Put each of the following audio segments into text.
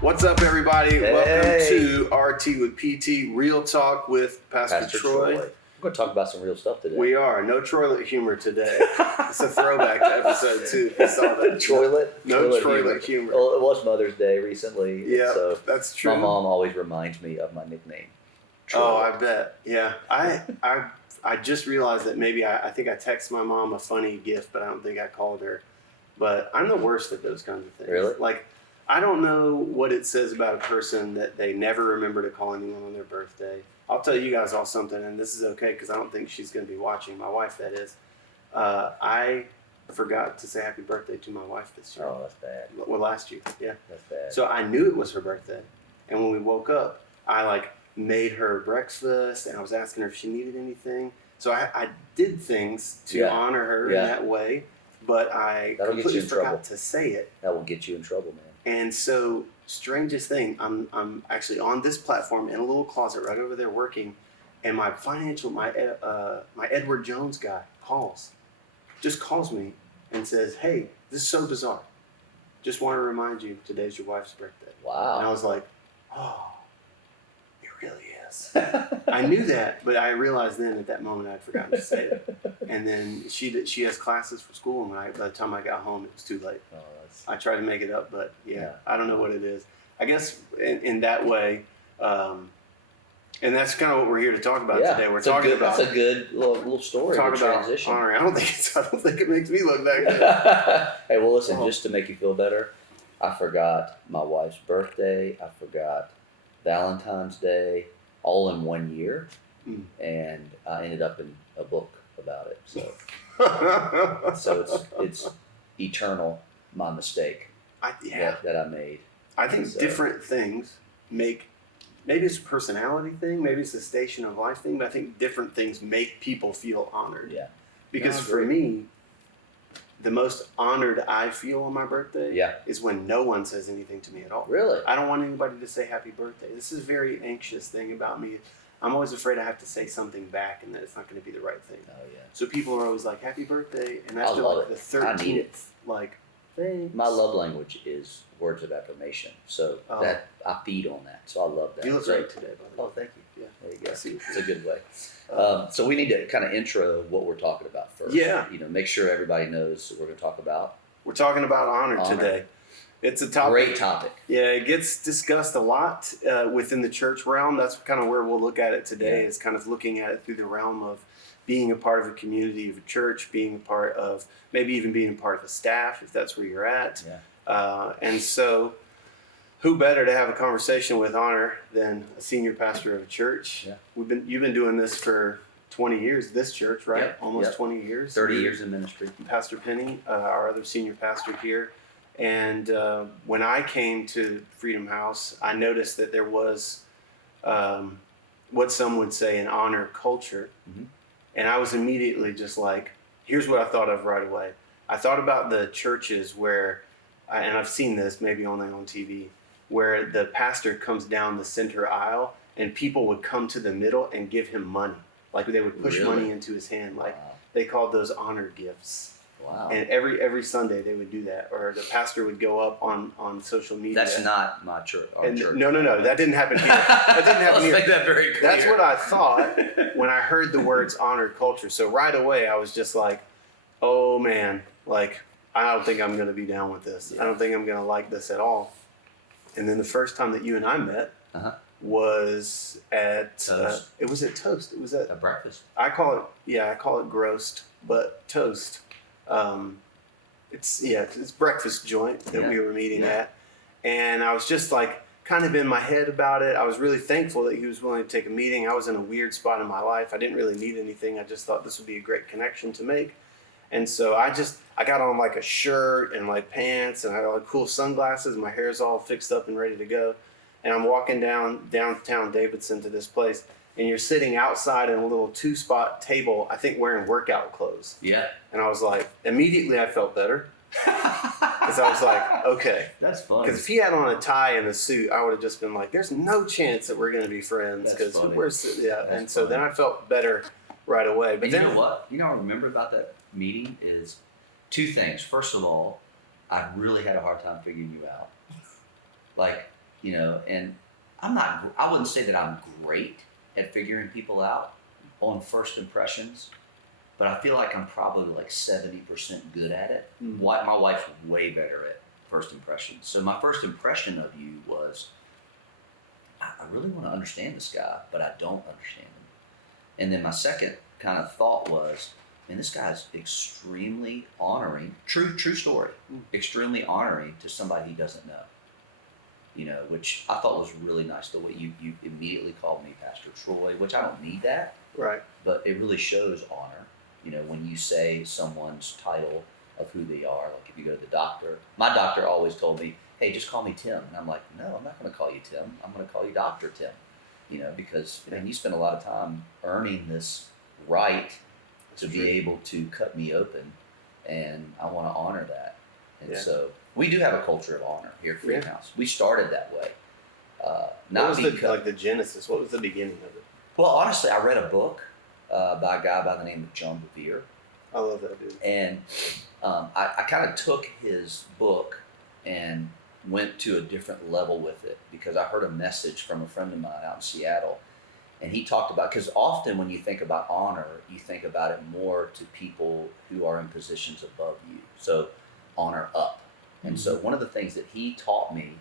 What's up, everybody? Hey. Welcome to RTwithPT, Real Talk with Pastor Troy. We're going to talk about some real stuff today. We are. No Troylet humor today. It's a throwback to episode 2. If you saw that. Troylet? No Troylet humor. Well, it was Mother's Day recently. Yeah, so that's true. My mom always reminds me of my nickname. Troylet. Oh, I bet. Yeah. I just realized that maybe I think I texted my mom a funny gift, but I don't think I called her. But I'm the worst at those kinds of things. Really? Like, I don't know what it says about a person that they never remember to call anyone on their birthday. I'll tell you guys all something, and this is okay because I don't think she's going to be watching. My wife, that is. I forgot to say happy birthday to my wife this year. Oh, that's bad. Well, last year, yeah. That's bad. So I knew it was her birthday, and when we woke up, I made her breakfast, and I was asking her if she needed anything. So I did things to honor her in that way, but I completely forgot to say it. That will get you in trouble, man. And so, strangest thing, I'm actually on this platform in a little closet right over there working, and my Edward Jones guy just calls me and says, "Hey, this is so bizarre. Just want to remind you, today's your wife's birthday." Wow. And I was like, "Oh, it really is." I knew that, but I realized then at that moment I'd forgotten to say it. And then she has classes for school, and by the time I got home, it was too late. Oh, I tried to make it up, but I don't know what it is. I guess in that way, and that's kind of what we're here to talk about today. We're talking about that's a good little story. Talk about transition. honoring. I don't think it makes me look that good. Hey, well, listen. Just to make you feel better, I forgot my wife's birthday. I forgot Valentine's Day, all in 1 year, and I ended up in a book about it. So it's eternal. My mistake that I made. I think different things maybe it's a personality thing, maybe it's a station of life thing, but I think different things make people feel honored. Yeah. Because for me, the most honored I feel on my birthday is when no one says anything to me at all. Really? I don't want anybody to say happy birthday. This is a very anxious thing about me. I'm always afraid I have to say something back and that it's not going to be the right thing. Oh, yeah. So people are always like, happy birthday, and after the 13th, I need it. Thanks. My love language is words of affirmation, so that I feed on that. So I love that. You look great today, buddy. Oh, thank you. Yeah, there you go. It's a good way. So we need to kind of intro what we're talking about first. Yeah. Make sure everybody knows what we're going to talk about. We're talking about honor today. It's a topic. Great topic. Yeah, it gets discussed a lot within the church realm. That's kind of where we'll look at it today. Is kind of looking at it through the realm of being a part of a community of a church, being a part of maybe even being a part of the staff, if that's where you're at. Yeah. And so who better to have a conversation with honor than a senior pastor of a church? Yeah. You've been doing this for 20 years, this church, right? Yep. Almost 20 years. 30 years in ministry. Pastor Penny, our other senior pastor here. And when I came to Freedom House, I noticed that there was what some would say an honor culture. Mm-hmm. And I was immediately just like, here's what I thought of right away. I thought about the churches where, and I've seen this maybe only on TV, where the pastor comes down the center aisle and people would come to the middle and give him money. Like they would push money into his hand. Like they called those honor gifts. Wow. And every Sunday they would do that. Or the pastor would go up on social media. That's not my church. Church. No. That didn't happen here. That didn't happen here. Let's make that very clear. That's what I thought when I heard the words honor culture. So right away I was just like, oh man, I don't think I'm going to be down with this. I don't think I'm going to like this at all. And then the first time that you and I met was at Toast. It was at Toast. It was at a breakfast. I call it Grossed, but Toast. It's breakfast joint that we were meeting at, and I was just kind of in my head about it. I was really thankful that he was willing to take a meeting. I was in a weird spot in my life. I didn't really need anything. I just thought this would be a great connection to make. And so I got on a shirt and pants, and I got cool sunglasses. My hair's all fixed up and ready to go. And I'm walking downtown Davidson to this place, and you're sitting outside in a little 2-spot table, I think wearing workout clothes. Yeah. And I was like, immediately I felt better. Because I was like, okay. That's funny. Because if he had on a tie and a suit, I would have just been like, there's no chance that we're going to be friends. That's Because funny. and so then I felt better right away. But And then, you know what? You know what I remember about that meeting is two things. First of all, I really had a hard time figuring you out. Like, you know, and I wouldn't say that I'm great at figuring people out on first impressions, but I feel like I'm probably like 70% good at it. My wife's way better at first impressions. So my first impression of you was, I really want to understand this guy, but I don't understand him. And then my second kind of thought was, man, this guy's extremely honoring, true story, extremely honoring to somebody he doesn't know. You know, which I thought was really nice, the way you immediately called me Pastor Troy, which I don't need that. right. But it really shows honor. You know, when you say someone's title of who they are, like if you go to the doctor, my doctor always told me, hey, just call me Tim. And I'm like, no, I'm not going to call you Tim. I'm going to call you Dr. Tim. You know, because man, you spend a lot of time earning this right to be able to cut me open, and I want to honor that. And so we do have a culture of honor here at Freedom House. We started that way. What was the genesis? What was the beginning of it? Well, honestly, I read a book by a guy by the name of John Bevere. I love that dude. And I kind of took his book and went to a different level with it, because I heard a message from a friend of mine out in Seattle. And he talked about, because often when you think about honor, you think about it more to people who are in positions above you. So honor up. And so one of the things that he taught me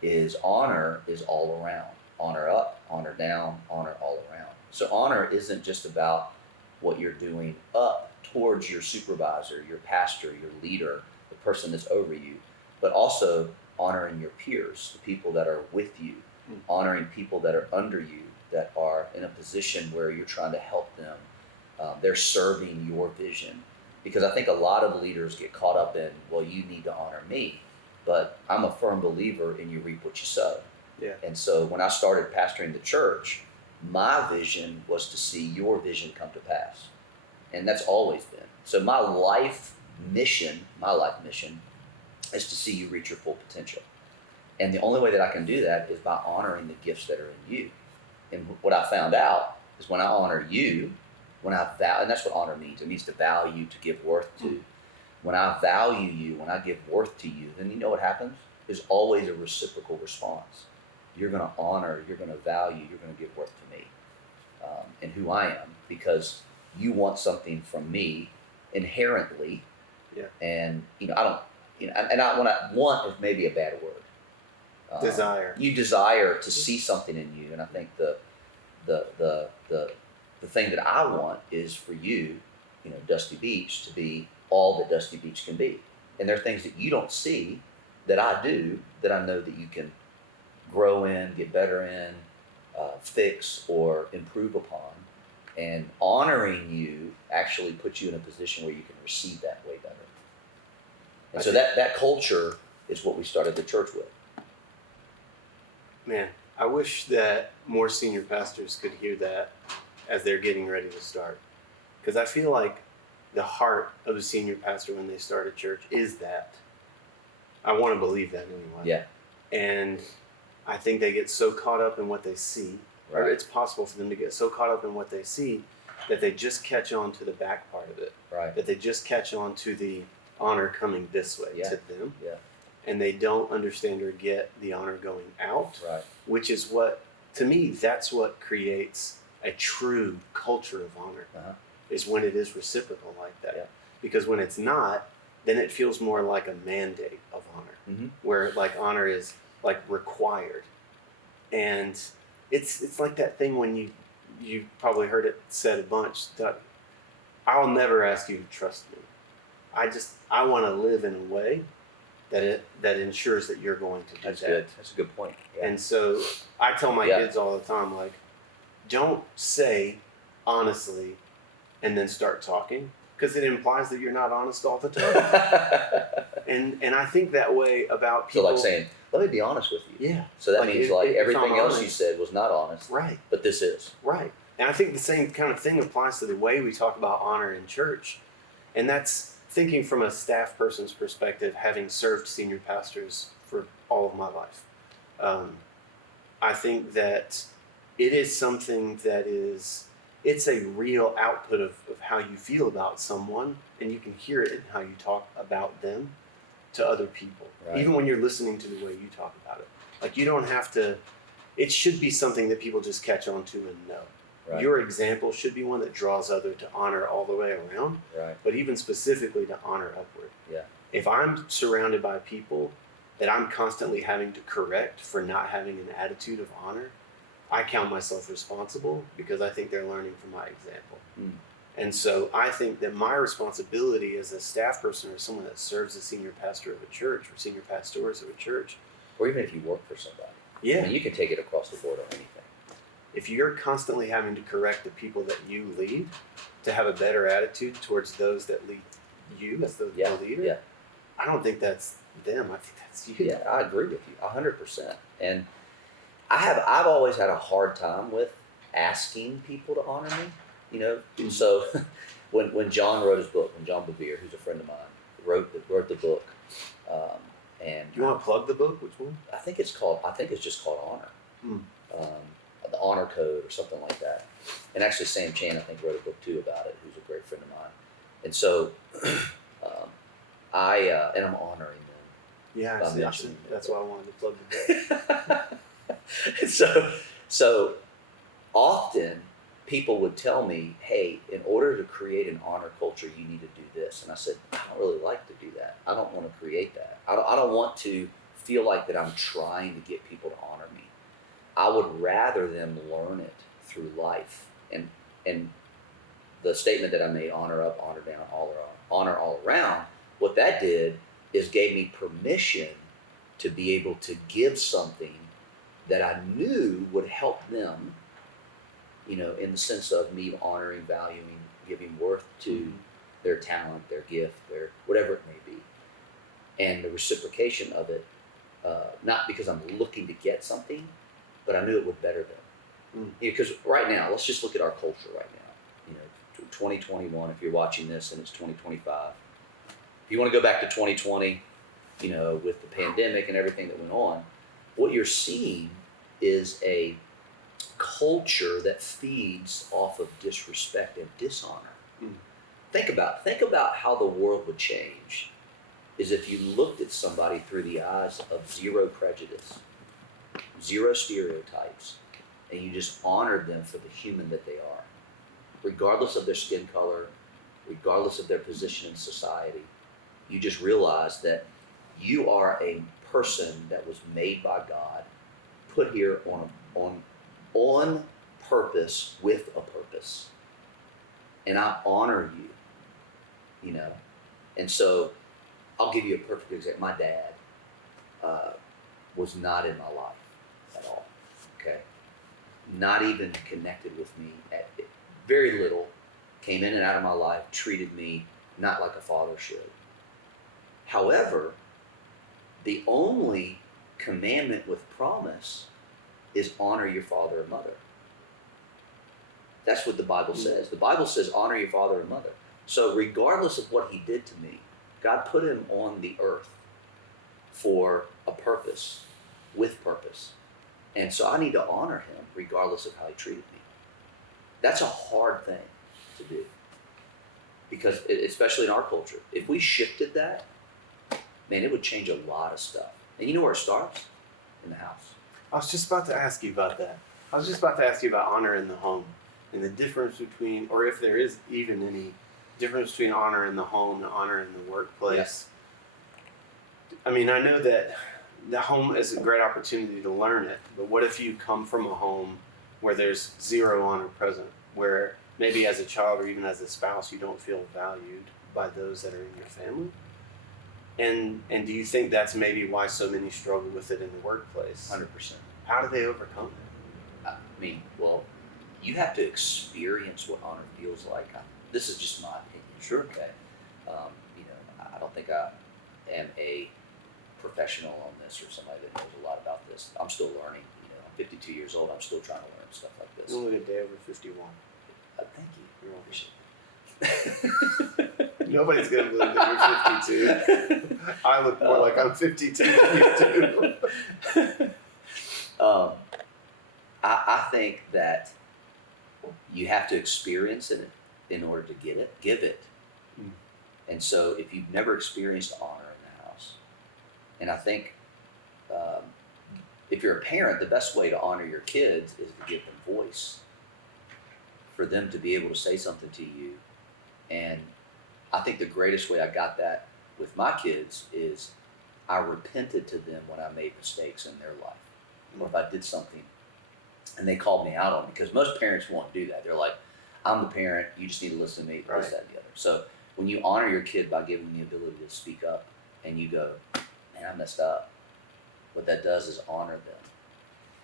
is honor is all around. Honor up, honor down, honor all around. So honor isn't just about what you're doing up towards your supervisor, your pastor, your leader, the person that's over you, but also honoring your peers, the people that are with you, honoring people that are under you, that are in a position where you're trying to help them. They're serving your vision. Because I think a lot of leaders get caught up in, well, you need to honor me. But I'm a firm believer in you reap what you sow. Yeah. And so when I started pastoring the church, my vision was to see your vision come to pass. And that's always been. So my life mission is to see you reach your full potential. And the only way that I can do that is by honoring the gifts that are in you. And what I found out is when I honor you, and that's what honor means. It means to value, to give worth to. When I value you, when I give worth to you, then you know what happens? There's always a reciprocal response. You're going to honor, you're going to value, you're going to give worth to me and who I am, because you want something from me inherently. Yeah. And I don't. When I want is maybe a bad word. Desire. You desire to see something in you, and I think the thing that I want is for you, Dusty Beach, to be all that Dusty Beach can be. And there are things that you don't see that I do, that I know that you can grow in, get better in, fix, or improve upon. And honoring you actually puts you in a position where you can receive that way better. And so that culture is what we started the church with. Man, I wish that more senior pastors could hear that as they're getting ready to start. Because I feel like the heart of a senior pastor when they start a church is that. I want to believe that anyway. Yeah. And I think they get so caught up in what they see, or it's possible for them to get so caught up in what they see that they just catch on to the back part of it. Right. That they just catch on to the honor coming this way to them. Yeah. And they don't understand or get the honor going out. Right. Which is what, to me, that's what creates a true culture of honor. Is when it is reciprocal like that. Yeah. Because when it's not, then it feels more like a mandate of honor, where like honor is like required. And it's like that thing when you probably heard it said a bunch, that I'll never ask you to trust me. I want to live in a way that ensures that you're going to do That's that. Good. That's a good point. Yeah. And so I tell my kids all the time, like, don't say honestly and then start talking, because it implies that you're not honest all the time. and I think that way about people. So like saying, let me be honest with you. Yeah. So that means everything else honest, you said was not honest. Right. But this is. Right. And I think the same kind of thing applies to the way we talk about honor in church. And that's thinking from a staff person's perspective, having served senior pastors for all of my life, I think that it is something that it's a real output of how you feel about someone, and you can hear it in how you talk about them to other people, even when you're listening to the way you talk about it. Like, you don't have to, it should be something that people just catch on to and know. Right. Your example should be one that draws others to honor all the way around, but even specifically to honor upward. Yeah. If I'm surrounded by people that I'm constantly having to correct for not having an attitude of honor, I count myself responsible because I think they're learning from my example. And so I think that my responsibility as a staff person or someone that serves as senior pastor of a church or senior pastors of a church, or even if you work for somebody, I mean, you can take it across the board on anything. If you're constantly having to correct the people that you lead to have a better attitude towards those that lead you as the leader, I don't think that's them. I think that's you. Yeah, I agree with you 100%. And I've always had a hard time with asking people to honor me. You know, so when John wrote his book, when John Bevere, who's a friend of mine, wrote the book, and you want to plug the book? Which one? I think it's just called Honor, the Honor Code or something like that. And actually, Sam Chan, I think, wrote a book too about it. Who's a great friend of mine, and so I'm honoring them. Yeah, that's why I wanted to plug the book. so often people would tell me, hey, in order to create an honor culture, you need to do this. And I said, I don't really like to do that. I don't want to create that. I don't want to feel like that I'm trying to get people to honor me. I would rather them learn it through life. And the statement that I made, honor up, honor down, honor all around, what that did is gave me permission to be able to give something that I knew would help them, you know, in the sense of me honoring, valuing, giving worth to their talent, their gift, their whatever it may be. And the reciprocation of it, not because I'm looking to get something, but I knew it would better them. Because right now, let's just look at our culture right now. You know, 2021, if you're watching this and it's 2025, if you want to go back to 2020, you know, with the pandemic and everything that went on, what you're seeing is a culture that feeds off of disrespect and dishonor. Think about how the world would change is if you looked at somebody through the eyes of zero prejudice, zero stereotypes, and you just honored them for the human that they are, regardless of their skin color, regardless of their position in society. You just realize that you are a person that was made by God, put here on purpose with a purpose. And I honor you, you know. And so I'll give you a perfect example. My dad was not in my life at all, okay? Not even connected with me at very little, came in and out of my life, treated me not like a father should. However, the only commandment with promise is honor your father and mother. That's what the Bible says. The Bible says honor your father and mother. So regardless of what he did to me, God put him on the earth for a purpose, with purpose. And so I need to honor him regardless of how he treated me. That's a hard thing to do. Because especially in our culture, if we shifted that, man, it would change a lot of stuff. And you know where it starts? In the house. I was just about to ask you about that. I was just about to ask you about honor in the home and the difference between, or if there is even any difference between honor in the home and honor in the workplace. Yeah. I mean, I know that the home is a great opportunity to learn it, but what if you come from a home where there's zero honor present, where maybe as a child or even as a spouse you don't feel valued by those that are in your family? And do you think that's maybe why so many struggle with it in the workplace? 100%. How do they overcome it? I mean, well, you have to experience what honor feels like. This is just my opinion. Sure. Okay. You know, I don't think I am a professional on this or somebody that knows a lot about this. I'm still learning. You know, I'm 52 years old. I'm still trying to learn stuff like this. You're only a day over 51. Thank you. You're appreciate it. Nobody's going to believe that you're 52. I look more like I'm 52 than you do. I think that you have to experience it in order to give it. Mm. And so if you've never experienced honor in the house, and I think if you're a parent, the best way to honor your kids is to give them voice, for them to be able to say something to you. And I think the greatest way I got that with my kids is I repented to them when I made mistakes in their life, or if I did something and they called me out on it, because most parents won't do that. They're like, I'm the parent, you just need to listen to me, Right. this, that, and the other. So when you honor your kid by giving them the ability to speak up, and you go, man, I messed up, what that does is honor them.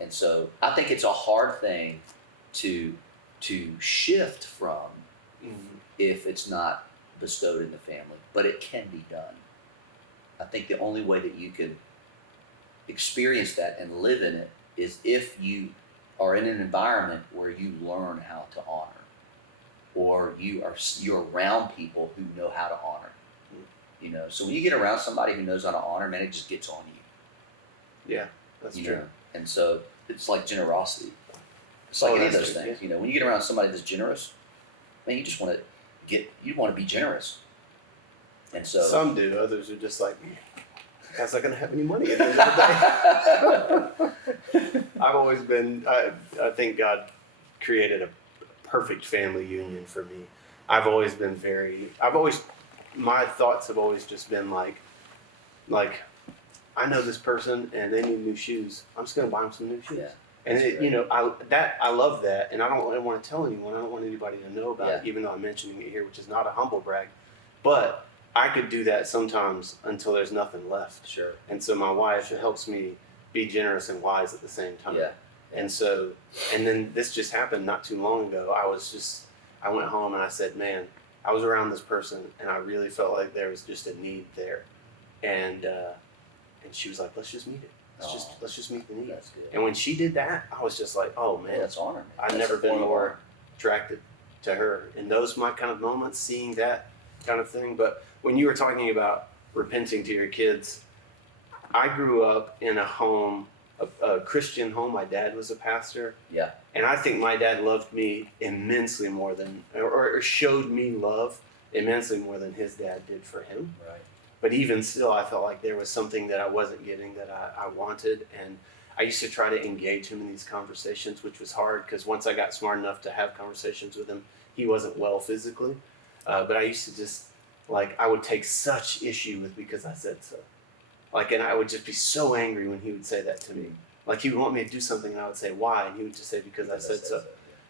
And so I think it's a hard thing to shift from if it's not bestowed in the family, but it can be done. I think the only way that you can experience that and live in it is if you are in an environment where you learn how to honor, or you're around people who know how to honor. You know, so when you get around somebody who knows how to honor, man, it just gets on you. Yeah, that's true. Know? And so it's like generosity. It's like any of those things. You know, when you get around somebody that's generous, man, you just want to be generous. And so some do. Others are just like, guy's not going to have any money at the end of the day. I've always been. I think God created a perfect family union for me. My thoughts have always just been like, I know this person and they need new shoes. I'm just going to buy them some new shoes. Yeah. And I love that, and I don't want to tell anyone. I don't want anybody to know about it, even though I'm mentioning it here, which is not a humble brag. But I could do that sometimes until there's nothing left. Sure. And so my wife helps me be generous and wise at the same time. Yeah. And so, and then this just happened not too long ago. I went home and I said, man, I was around this person and I really felt like there was just a need there. And she was like, let's just meet it. Let's just meet the need. That's good. And when she did that, I was just like, oh man, that's honor. I've never been more attracted to her. And those my kind of moments, seeing that kind of thing. But when you were talking about repenting to your kids, I grew up in a home, a Christian home. My dad was a pastor. Yeah. And I think my dad loved me immensely more than, or showed me love immensely more than his dad did for him. Right. But even still, I felt like there was something that I wasn't getting that I wanted. And I used to try to engage him in these conversations, which was hard because once I got smart enough to have conversations with him, he wasn't well physically. But I used to just, I would take such issue with because I said so. And I would just be so angry when he would say that to me. He would want me to do something and I would say, why? And he would just say, because I said so. Yeah.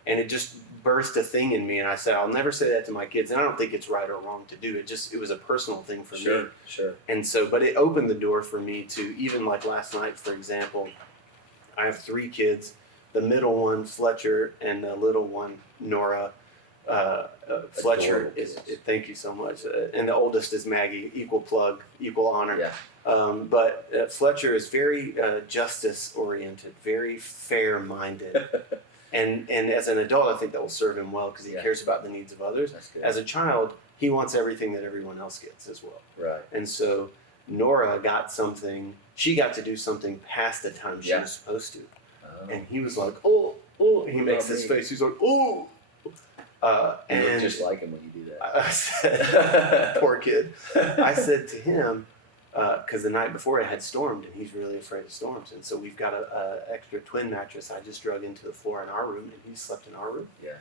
And it just burst a thing in me. And I said, I'll never say that to my kids. And I don't think it's right or wrong to do it. It was a personal thing for me. Sure. And so, but it opened the door for me to, even last night, for example, I have 3 kids. The middle one, Fletcher, and the little one, Nora. Fletcher is, thank you so much. And the oldest is Maggie, equal plug, equal honor. Yeah. But Fletcher is very justice oriented, very fair minded. and as an adult, I think that will serve him well because he cares about the needs of others. As a child, he wants everything that everyone else gets as well. Right. And so Nora she got to do something past the time she was supposed to. Oh. And he was like, oh, he makes this face. He's like, oh. You look just like him when you do that. I said, poor kid. I said to him, because the night before it had stormed, and he's really afraid of storms, and so we've got a extra twin mattress I just drug into the floor in our room, and he slept in our room. Yeah.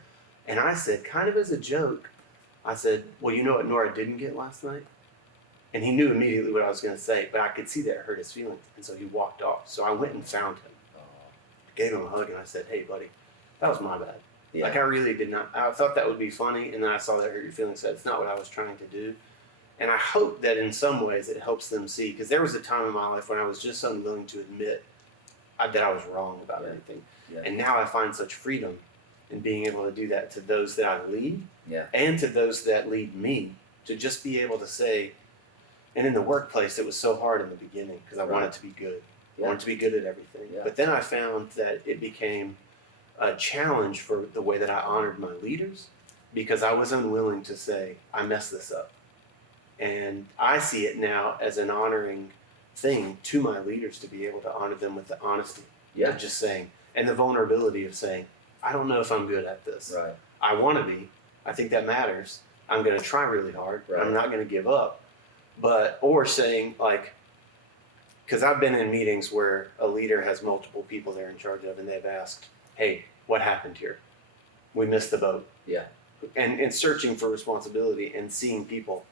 And I said, kind of as a joke, I said, well, you know what Nora didn't get last night? And he knew immediately what I was going to say, but I could see that it hurt his feelings, and so he walked off. So I went and found him, gave him a hug, and I said, hey, buddy, that was my bad. Yeah. I really did not. I thought that would be funny, and then I saw that hurt your feelings. So it's not what I was trying to do. And I hope that in some ways it helps them see, because there was a time in my life when I was just unwilling to admit that I was wrong about anything. Yeah. And now I find such freedom in being able to do that to those that I lead and to those that lead me, to just be able to say, and in the workplace, it was so hard in the beginning because I wanted to be good. I wanted to be good at everything. Yeah. But then I found that it became a challenge for the way that I honored my leaders, because I was unwilling to say, I messed this up. And I see it now as an honoring thing to my leaders to be able to honor them with the honesty of just saying, and the vulnerability of saying, I don't know if I'm good at this. Right. I want to be. I think that matters. I'm going to try really hard. Right. I'm not going to give up. Or saying, like, because I've been in meetings where a leader has multiple people they're in charge of, and they've asked, hey, what happened here? We missed the boat. Yeah. And searching for responsibility and seeing people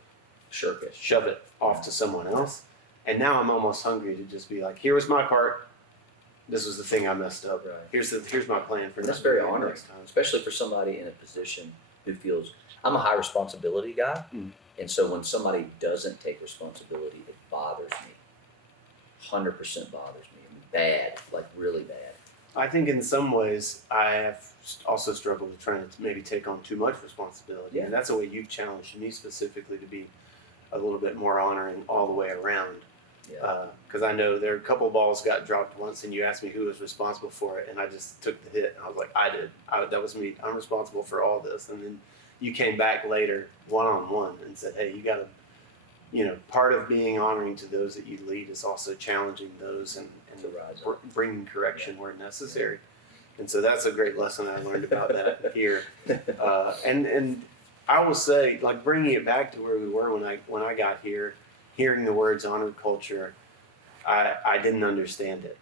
shove it off to someone else. And now I'm almost hungry to just be like, here was my part. This was the thing I messed up. Right. Here's my plan for That's very doing it honoring, next time. especially for somebody in a position who feels, I'm a high responsibility guy, and so when somebody doesn't take responsibility, it bothers me. 100% bothers me. Bad, like really bad. I think in some ways I have also struggled with trying to maybe take on too much responsibility. Yeah. And that's a way you've challenged me specifically to be a little bit more honoring all the way around. Yeah. Because I know there are a couple balls got dropped once, and you asked me who was responsible for it, and I just took the hit, and I was like, I did. That was me. I'm responsible for all this. And then you came back later, one-on-one, and said, hey, you got to, part of being honoring to those that you lead is also challenging those and To rise up. bringing correction where necessary. And so that's a great lesson I learned about that here. And I will say, like, bringing it back to where we were when I got here, hearing the words honored culture, I didn't understand it.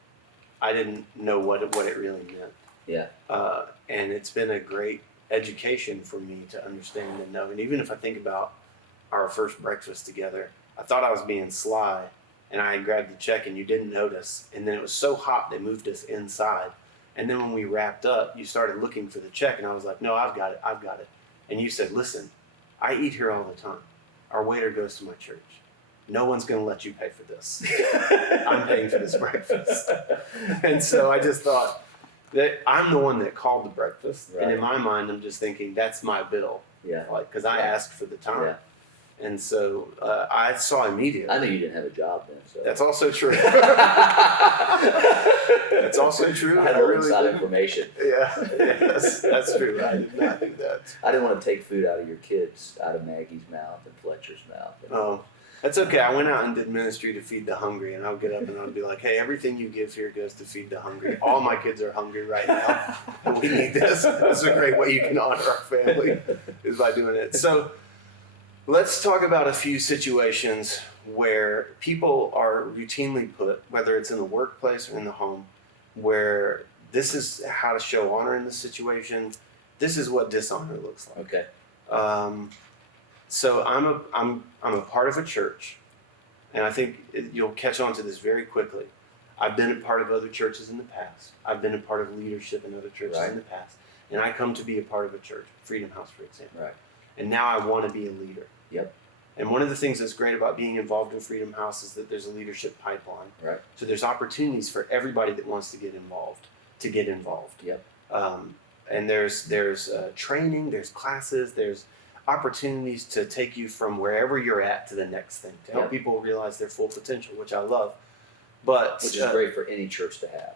I didn't know what it really meant. Yeah. And it's been a great education for me to understand and know. And even if I think about our first breakfast together, I thought I was being sly, and I had grabbed the check and you didn't notice. And then it was so hot they moved us inside. And then when we wrapped up, you started looking for the check, and I was like, no, I've got it. And you said, listen, I eat here all the time. Our waiter goes to my church. No one's going to let you pay for this. I'm paying for this breakfast. And so I just thought that I'm the one that called the breakfast. Right. And in my mind, I'm just thinking, that's my bill. Yeah. Like, because I asked for the time. Yeah. And so I saw immediately. I knew you didn't have a job then. So. That's also true. That's also true. I had all inside information. Yeah, that's true. I did not do that. I didn't want to take food out of your kids, out of Maggie's mouth and Fletcher's mouth. Oh, that's okay. I went out and did ministry to feed the hungry, and I would get up and I would be like, hey, everything you give here goes to feed the hungry. All my kids are hungry right now, and we need this. This is a great way you can honor our family, is by doing it. So let's talk about a few situations where people are routinely put, whether it's in the workplace or in the home, where this is how to show honor in this situation. This is what dishonor looks like. Okay. So I'm a part of a church, and I think you'll catch on to this very quickly. I've been a part of other churches in the past. I've been a part of leadership in other churches in the past, and I come to be a part of a church, Freedom House, for example. Right. And now I want to be a leader. Yep. And one of the things that's great about being involved in Freedom House is that there's a leadership pipeline. Right. So there's opportunities for everybody that wants to get involved. Yep. And there's training, there's classes, there's opportunities to take you from wherever you're at to the next thing, to help people realize their full potential, which I love. But which is great for any church to have.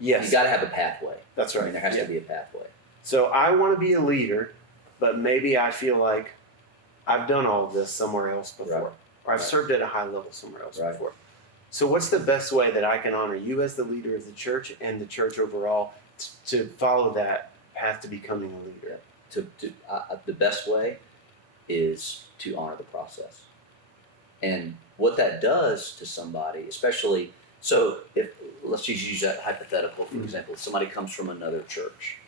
Yes. You got to have a pathway. That's right. I mean, there has to be a pathway. So I want to be a leader, but maybe I feel like I've done all of this somewhere else before. Right. Or I've served at a high level somewhere else Right. before. So what's the best way that I can honor you as the leader of the church and the church overall to follow that path to becoming a leader? The best way is to honor the process. And what that does to somebody, especially, so if let's just use that hypothetical, for example, if somebody comes from another church,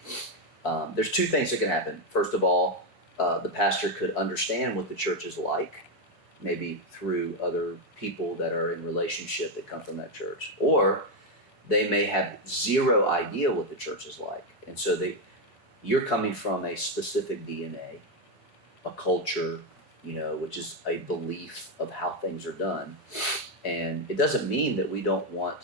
there's two things that can happen. First of all, the pastor could understand what the church is like, maybe through other people that are in relationship that come from that church, or they may have zero idea what the church is like, and so you're coming from a specific DNA, a culture, which is a belief of how things are done. And it doesn't mean that we don't want,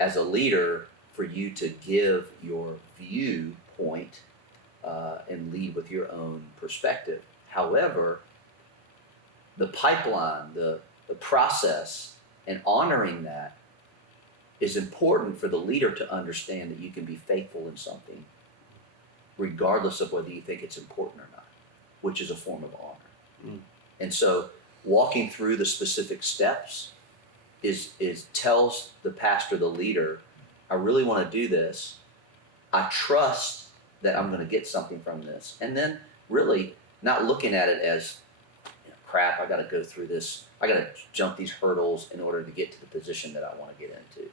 as a leader, for you to give your viewpoint and lead with your own perspective. However, the pipeline, the process, and honoring that is important for the leader to understand that you can be faithful in something regardless of whether you think it's important or not, which is a form of honor. And so walking through the specific steps is tells the pastor, the leader, I really want to do this. I trust that I'm going to get something from this. And then really not looking at it as, crap, I got to go through this. I got to jump these hurdles in order to get to the position that I want to get into.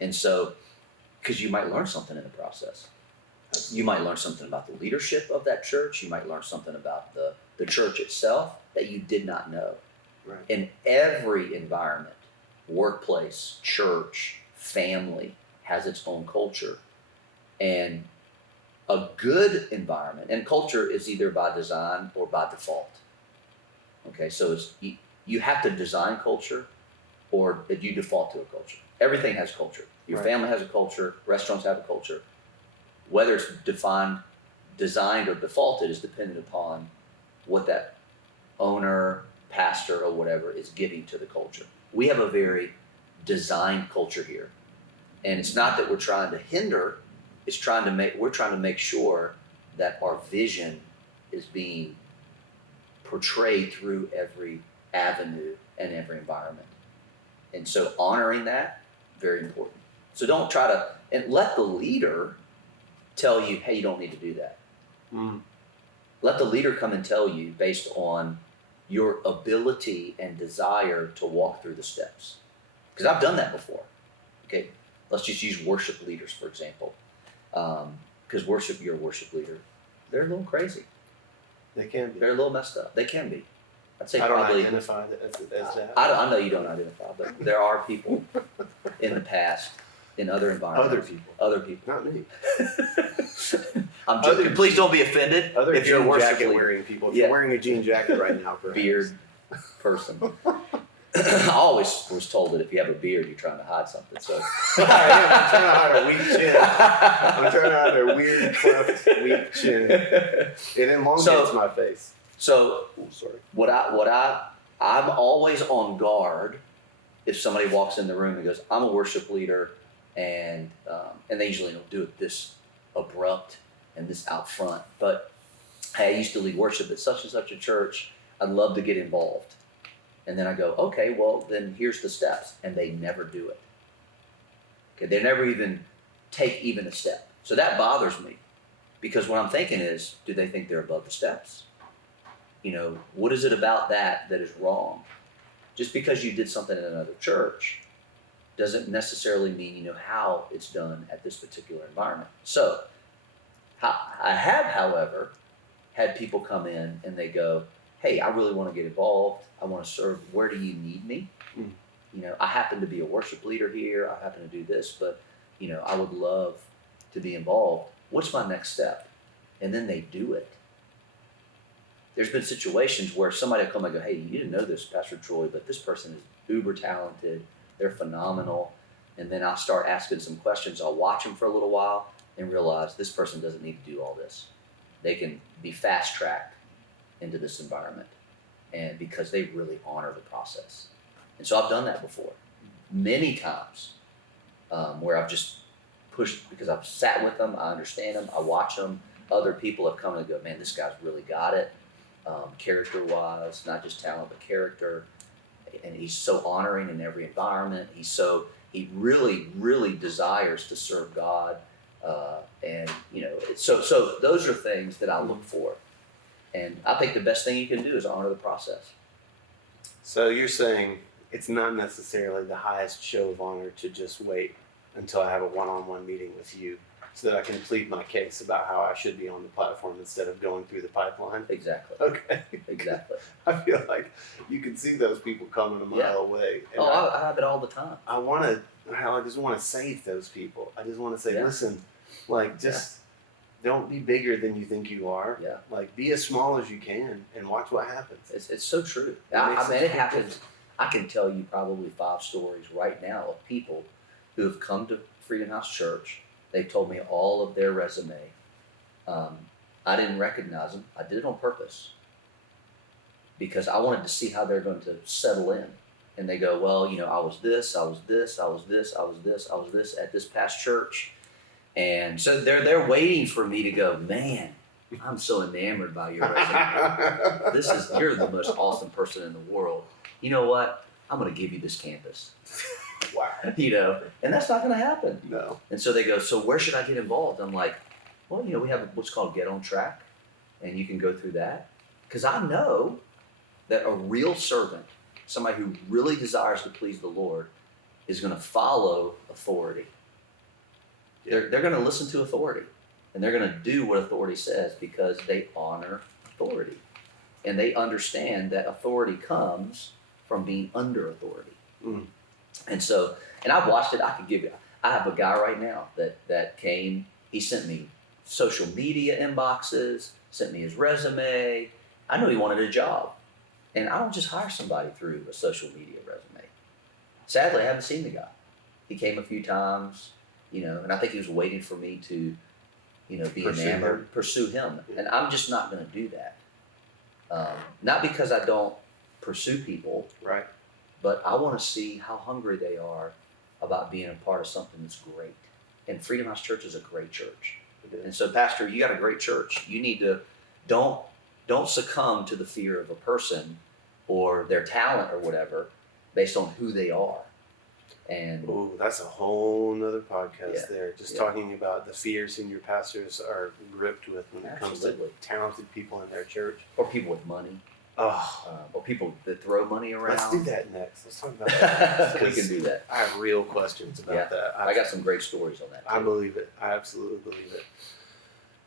And so, because you might learn something in the process. You might learn something about the leadership of that church. You might learn something about the church itself that you did not know. Right. In every environment, workplace, church, family has its own culture. And a good environment, and culture is either by design or by default. Okay, so you have to design culture or you default to a culture. Everything has culture. Your family has a culture, restaurants have a culture. Whether it's designed or defaulted is dependent upon what that owner, pastor, or whatever is giving to the culture. We have a very designed culture here. And it's not that we're trying to hinder, we're trying to make sure that our vision is being portrayed through every avenue and every environment. And so honoring that, very important. So don't try to, and let the leader tell you, hey, you don't need to do that. Let the leader come and tell you based on your ability and desire to walk through the steps. Because I've done that before. Okay, let's just use worship leaders, for example. Because you're a worship leader, they're a little crazy. They can be. They're a little messed up. They can be. I'd say I don't probably. identify as that. I know you don't identify, but there are people in the past, in other environments. Other people. Not me. I'm joking. Please don't be offended Other if you're a jean worship jacket leader. wearing people. If you're wearing a jean jacket right now, perhaps. Beard person. I always was told that if you have a beard, you're trying to hide something. So I am. I'm trying to hide a weak chin. I'm trying to hide a weird, cleft, weak chin. It elongates my face. So sorry. I'm always on guard if somebody walks in the room and goes, I'm a worship leader, and they usually don't do it this abrupt and this out front. But hey, I used to lead worship at such and such a church. I'd love to get involved. And then I go, okay, well, then here's the steps. And they never do it. Okay, they never even take even a step. So that bothers me. Because what I'm thinking is, do they think they're above the steps? What is it about that is wrong? Just because you did something in another church doesn't necessarily mean you know how it's done at this particular environment. So I have, however, had people come in and they go, hey, I really want to get involved. I want to serve. Where do you need me? I happen to be a worship leader here. I happen to do this, but, I would love to be involved. What's my next step? And then they do it. There's been situations where somebody will come and go, hey, you didn't know this, Pastor Troy, but this person is uber talented. They're phenomenal. And then I'll start asking some questions. I'll watch them for a little while and realize this person doesn't need to do all this. They can be fast-tracked into this environment, and because they really honor the process. And so I've done that before many times, where I've just pushed because I've sat with them, I understand them, I watch them. Other people have come and go, man, this guy's really got it, character-wise, not just talent but character, and he's so honoring in every environment. He really desires to serve God, and so those are things that I look for. And I think the best thing you can do is honor the process. So you're saying it's not necessarily the highest show of honor to just wait until I have a one-on-one meeting with you so that I can plead my case about how I should be on the platform instead of going through the pipeline? Exactly. Okay. Exactly. I feel like you can see those people coming a mile away. And I have it all the time. I just want to save those people. I just want to say, listen, don't be bigger than you think you are. Yeah. Be as small as you can and watch what happens. It's so true. It happens. I can tell you probably 5 stories right now of people who have come to Freedom House Church. They've told me all of their resume. I didn't recognize them. I did it on purpose because I wanted to see how they're going to settle in. And they go, well, I was this, I was this, I was this, I was this, I was this at this past church. And so they're waiting for me to go, man, I'm so enamored by your resume. You're the most awesome person in the world. You know what? I'm going to give you this campus. Wow. And that's not going to happen. No. And so they go, so where should I get involved? I'm like, well, we have what's called Get On Track, and you can go through that. Because I know that a real servant, somebody who really desires to please the Lord, is going to follow authority. Yeah. They're going to listen to authority, and they're going to do what authority says because they honor authority. And they understand that authority comes from being under authority. Mm. And so, and I've watched it. I have a guy right now that came, he sent me social media inboxes, sent me his resume. I knew he wanted a job. And I don't just hire somebody through a social media resume. Sadly, I haven't seen the guy. He came a few times, and I think he was waiting for me to, be enamored, pursue him. Yeah. And I'm just not going to do that. Not because I don't pursue people, Right. but I want to see how hungry they are about being a part of something that's great. And Freedom House Church is a great church. And so, Pastor, you got a great church. You need to don't succumb to the fear of a person or their talent or whatever based on who they are. And Oh, that's a whole nother podcast Yeah. there. Just Yeah. talking about the fears senior pastors are gripped with when it comes to Absolutely. talented people in their church. or people with money, Oh, or people that throw money around. let's do that next. Let's talk about that. We can do that. I have real questions about Yeah. that. I got some great stories on that. I too. believe it. I absolutely believe it.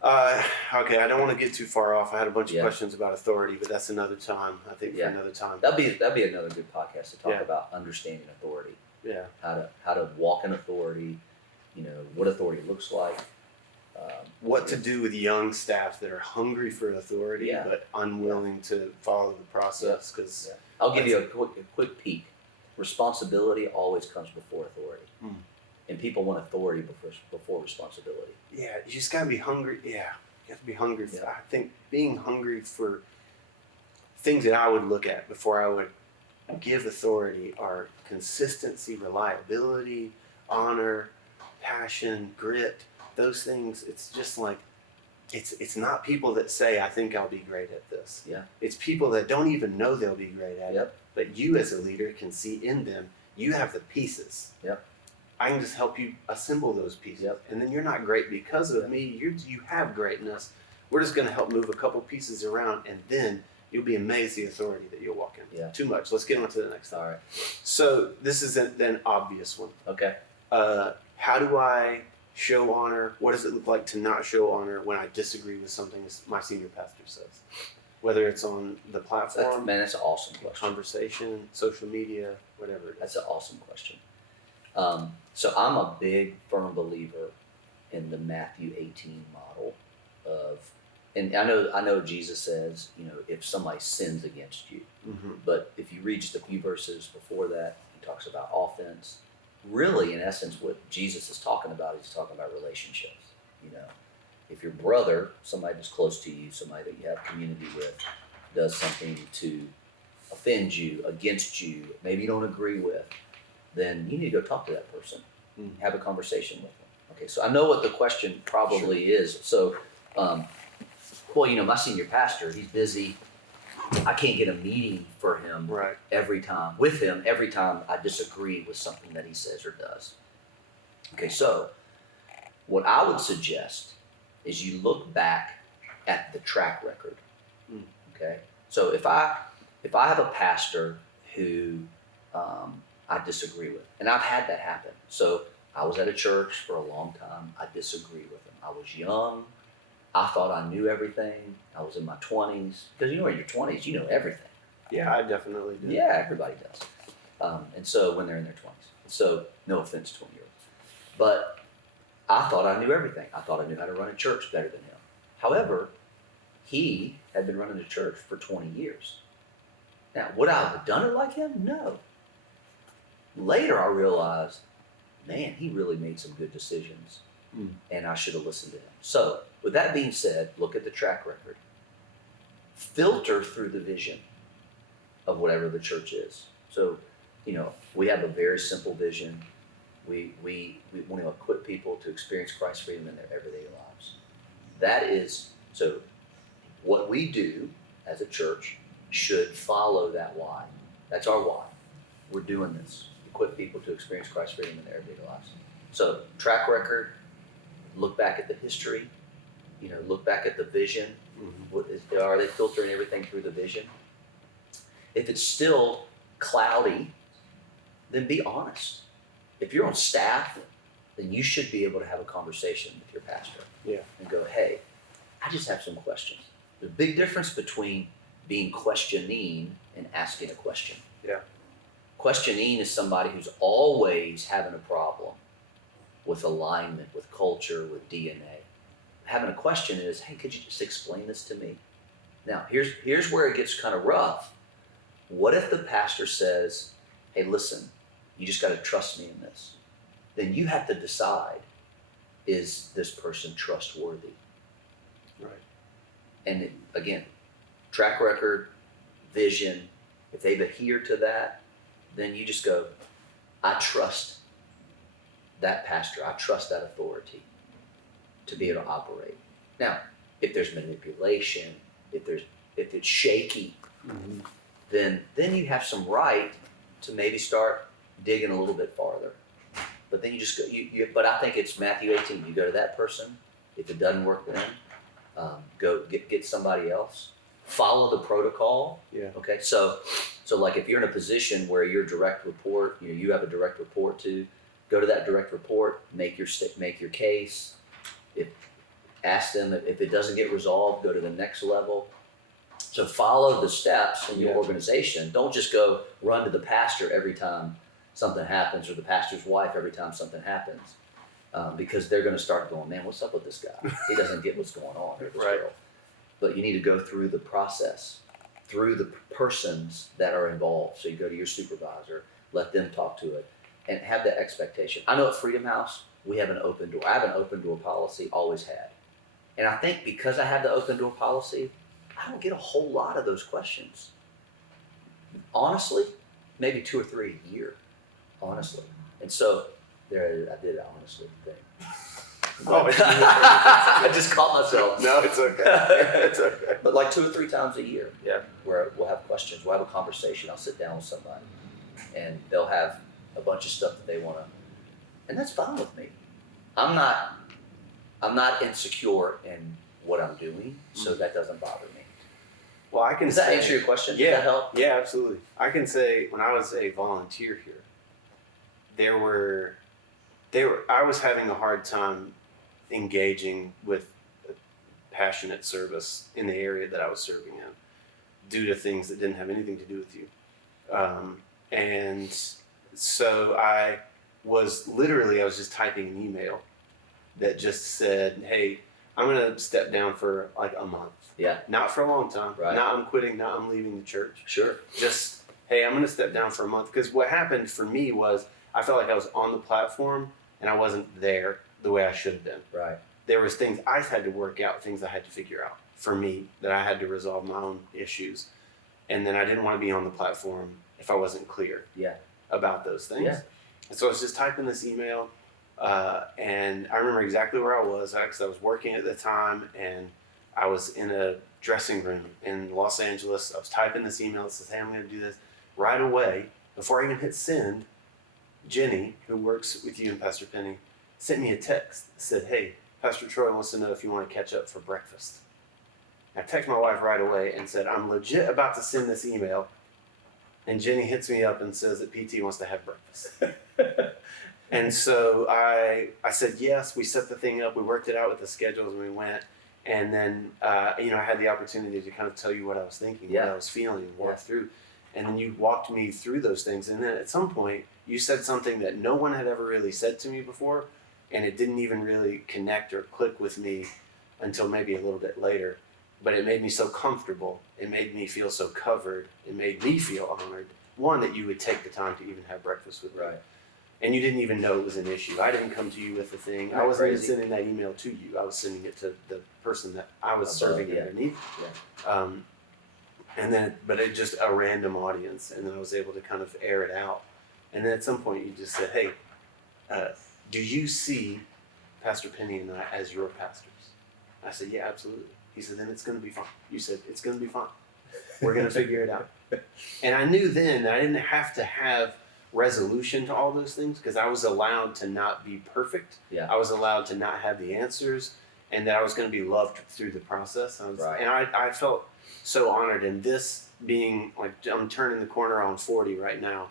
Okay, I don't want to get too far off. I had a bunch of Yeah. questions about authority, but that's another time. I think Yeah. for another time. That'd be another good podcast to talk Yeah. about understanding authority, Yeah. how to walk in authority, what authority looks like. What to do with young staff that are hungry for authority Yeah. but unwilling to follow the process? Because Yeah. I'll give you a quick peek. Responsibility always comes before authority, and people want authority before responsibility. yeah, you just gotta be hungry. Yeah, you have to be hungry. Yeah. I think being hungry for things that I would look at before I would give authority are consistency, reliability, honor, passion, grit. Those things. It's just like it's not people that say, I think I'll be great at this. Yeah. It's people that don't even know they'll be great at Yep. it. But you as a leader can see in them, you have the pieces. Yep. I can just help you assemble those pieces. Yep. And then you're not great because of Yep. me. You have greatness. We're just going to help move a couple pieces around, and then you'll be amazed the authority that you'll walk in. Yeah. Too much. Let's get on to the next thing. All right. So this is an obvious one. Okay. How do I show honor? What does it look like to not show honor when I disagree with something my senior pastor says? Whether it's on the platform, That's an awesome question. conversation, social media, whatever it is. That's an awesome question. So I'm a big, firm believer in the Matthew 18 model of, and I know Jesus says, if somebody sins against you, Mm-hmm. but if you read just a few verses before that, he talks about offense. Really, in essence, what Jesus is talking about, he's talking about relationships. If your brother, somebody that's close to you, somebody that you have community with, does something to offend you, against you, maybe you don't agree with, then you need to go talk to that person, have a conversation with them. Okay, so I know what the question probably is. So, my senior pastor, he's busy. I can't get a meeting for him Right. every time I disagree with something that he says or does. Okay, so what I would suggest is you look back at the track record. Okay, so if I have a pastor who I disagree with, and I've had that happen. So I was at a church for a long time. I disagreed with him. I was young. I thought I knew everything. I was in my 20s. Because in your 20s, you know everything. Yeah, I definitely do. Yeah, everybody does. And so when they're in their 20s. So no offense, 20-year-olds. But I thought I knew everything. I thought I knew how to run a church better than him. However, he had been running a church for 20 years. Now, would I have done it like him? No. Later, I realized, man, he really made some good decisions, and I should have listened to him. So, with that being said, look at the track record. Filter through the vision of whatever the church is. So, we have a very simple vision. We want to equip people to experience Christ's freedom in their everyday lives. That is, so what we do as a church should follow that why. That's our why. We're doing this. Equip people to experience Christ's freedom in their everyday lives. So track record, look back at the history, look back at the vision. Are they filtering everything through the vision? If it's still cloudy, then be honest. If you're on staff, then you should be able to have a conversation with your pastor. And go, hey, I just have some questions. There's a big difference between being questioning and asking a question. Questioning is somebody who's always having a problem with alignment, with culture, with DNA. Having a question is, hey, could you just explain this to me? Now, here's where it gets kind of rough. What if the pastor says, hey, listen, you just got to trust me in this? Then you have to decide, is this person trustworthy? Right. And again, track record, vision, if they've adhered to that, then you just go, I trust that pastor, I trust that authority to be able to operate. Now, if there's manipulation, if it's shaky, then you have some right to maybe start digging a little bit farther. But then you just go, but I think it's Matthew 18. You go to that person. If it doesn't work then, go get somebody else. Follow the protocol. Okay. So like if you're in a position where your direct report, you have a direct report to, go to that direct report, make your case. Ask them if it doesn't get resolved, go to the next level. So follow the steps in your organization. Don't just go run to the pastor every time something happens, or the pastor's wife every time something happens, because they're going to start going, man, what's up with this guy? He doesn't get what's going on, or this girl. But you need to go through the process, through the persons that are involved. So you go to your supervisor, let them talk to it, and have that expectation. I know at Freedom House, we have an open door. I have an open door policy, always had. And I think because I have the open door policy, I don't get a whole lot of those questions. Honestly, maybe 2 or 3 a year, honestly. And so I did an honestly thing. I just caught myself. No, it's okay. It's okay. But like 2 or 3 times a year, where we'll have questions, we'll have a conversation. I'll sit down with somebody, and they'll have a bunch of stuff that they want to, and that's fine with me. I'm not insecure in what I'm doing, so that doesn't bother me. Well, I can. Does that answer your question? Does that help? Yeah, absolutely. I can say when I was a volunteer here, I was having a hard time engaging with passionate service in the area that I was serving in, due to things that didn't have anything to do with you. And so I was just typing an email that just said, hey, I'm going to step down for like a month. Not for a long time. Right. Not I'm quitting, not I'm leaving the church. Sure. Just, hey, I'm going to step down for a month. Because what happened for me was I felt like I was on the platform and I wasn't there the way I should have been. Right. There was things I had to work out, things I had to figure out for me, that I had to resolve my own issues. And then I didn't want to be on the platform if I wasn't clear about those things. And so I was just typing this email, and I remember exactly where I was, because I was working at the time, and I was in a dressing room in Los Angeles. I was typing this email that says, hey, I'm going to do this. Right away, before I even hit send, Jenny, who works with you and Pastor Penny, sent me a text that said, hey, Pastor Troy wants to know if you want to catch up for breakfast. I texted my wife right away and said, I'm legit about to send this email. And Jenny hits me up and says that PT wants to have breakfast. And so I said yes. We set the thing up. We worked it out with the schedules, and we went. And then I had the opportunity to kind of tell you what I was thinking, what I was feeling, and walk through. And then you walked me through those things. And then at some point, you said something that no one had ever really said to me before, and it didn't even really connect or click with me until maybe a little bit later. But it made me so comfortable. It made me feel so covered. It made me feel honored. One, that you would take the time to even have breakfast with me. Right. And you didn't even know it was an issue. I didn't come to you with the thing. I wasn't even sending that email to you. I was sending it to the person that I was serving underneath. And then, but it just a random audience. And then I was able to kind of air it out. And then at some point you just said, hey, do you see Pastor Penny and I as your pastors? I said, yeah, absolutely. He said, then it's going to be fine. You said, it's going to be fine. We're going to figure it out. And I knew then that I didn't have to have resolution to all those things because I was allowed to not be perfect. Yeah. I was allowed to not have the answers, and that I was going to be loved through the process. And I felt so honored in this being like, I'm turning the corner on 40 right now,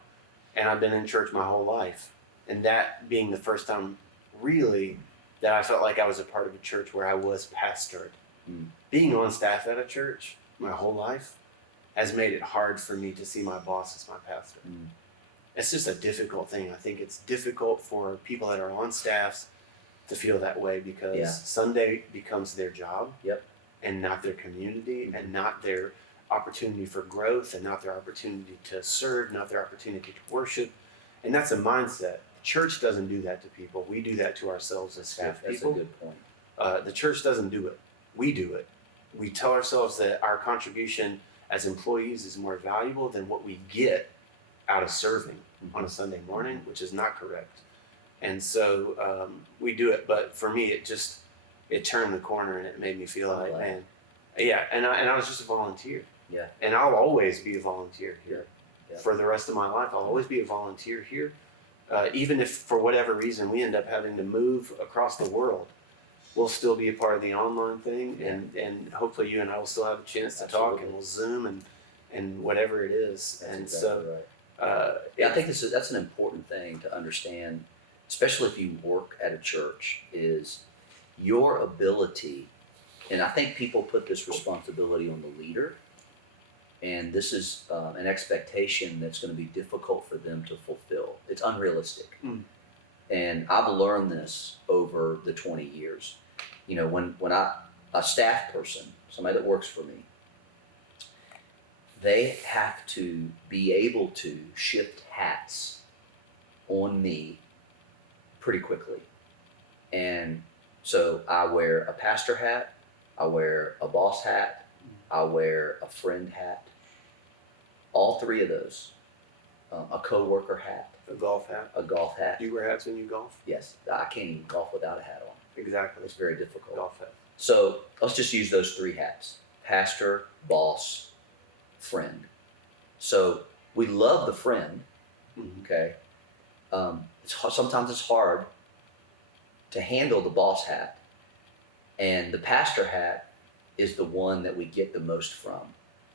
and I've been in church my whole life. And that being the first time really that I felt like I was a part of a church where I was pastored. Being on staff at a church my whole life has made it hard for me to see my boss as my pastor. It's just a difficult thing. I think it's difficult for people that are on staffs to feel that way because Sunday becomes their job and not their community and not their opportunity for growth and not their opportunity to serve, not their opportunity to worship. And that's a mindset. The church doesn't do that to people. We do that to ourselves as staff people. That's a good point. The church doesn't do it. We do it. We tell ourselves that our contribution as employees is more valuable than what we get out of serving on a Sunday morning, which is not correct. And so we do it. But for me, it turned the corner and it made me feel like, man, yeah. And I was just a volunteer. Yeah. And I'll always be a volunteer here. Yeah. For the rest of my life. I'll always be a volunteer here. Even if for whatever reason we end up having to move across the world, we'll still be a part of the online thing, and hopefully you and I will still have a chance to talk, and we'll Zoom and whatever it is. That's and exactly so, right. I think that's an important thing to understand, especially if you work at a church, is your ability, and I think people put this responsibility on the leader, and this is an expectation that's going to be difficult for them to fulfill. It's unrealistic. And I've learned this over the 20 years. You know, when a staff person, somebody that works for me, they have to be able to shift hats on me pretty quickly. And so I wear a pastor hat, I wear a boss hat, I wear a friend hat, all three of those, a coworker hat, a golf hat. a golf hat. Do you wear hats when you golf? Yes, I can't even golf without a hat on. Exactly. It's very difficult. Golf hat. So let's just use those three hats: pastor, boss, friend. So we love the friend, okay? Sometimes it's hard to handle the boss hat, and the pastor hat is the one that we get the most from.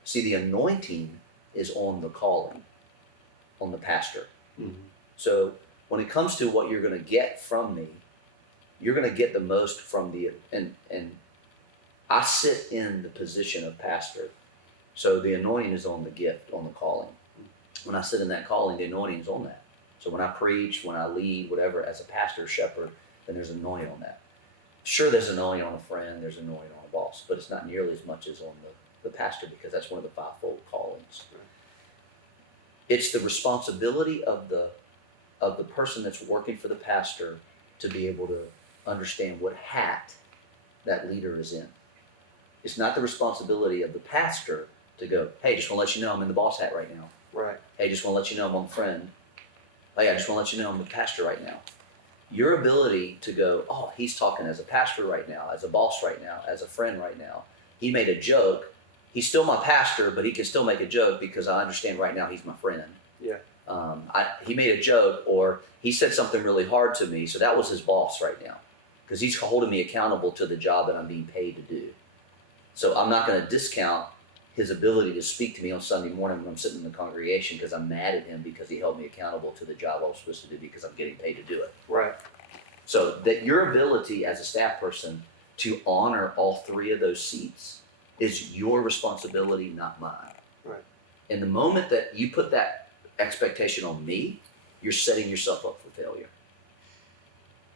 See, the anointing is on the calling, on the pastor. So when it comes to what you're going to get from me, you're going to get the most from and I sit in the position of pastor. So the anointing is on the gift, on the calling. When I sit in that calling, the anointing is on that. So when I preach, when I lead, whatever, as a pastor, shepherd, then there's anointing on that. Sure, there's anointing on a friend, there's anointing on a boss, but it's not nearly as much as on the pastor, because that's one of the fivefold callings. It's the responsibility of the person that's working for the pastor to be able to understand what hat that leader is in. It's not the responsibility of the pastor to go, hey, just want to let you know I'm in the boss hat right now. Right. Hey, just want to let you know I'm on the friend. Hey, I just want to let you know I'm the pastor right now. Your ability to go, oh, he's talking as a pastor right now, as a boss right now, as a friend right now. He made a joke. He's still my pastor, but he can still make a joke because I understand right now he's my friend. Yeah. He made a joke, or he said something really hard to me, so that was his boss right now, because he's holding me accountable to the job that I'm being paid to do. So I'm not going to discount his ability to speak to me on Sunday morning when I'm sitting in the congregation because I'm mad at him because he held me accountable to the job I was supposed to do because I'm getting paid to do it. Right. So that your ability as a staff person to honor all three of those seats is your responsibility, not mine. Right. And the moment that you put that expectation on me, you're setting yourself up for failure.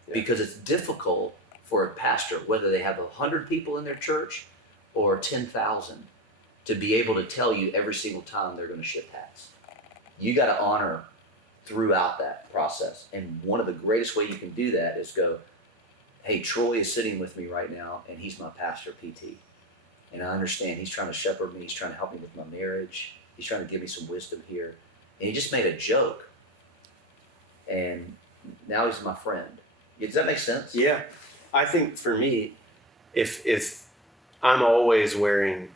Yeah. Because it's difficult for a pastor, whether they have 100 people in their church or 10,000, to be able to tell you every single time they're going to shift hats. You got to honor throughout that process. And one of the greatest ways you can do that is go, hey, Troy is sitting with me right now, and he's my pastor, PT. And I understand he's trying to shepherd me. He's trying to help me with my marriage. He's trying to give me some wisdom here. And he just made a joke. And now he's my friend. Does that make sense? Yeah. I think for me, if I'm always wearing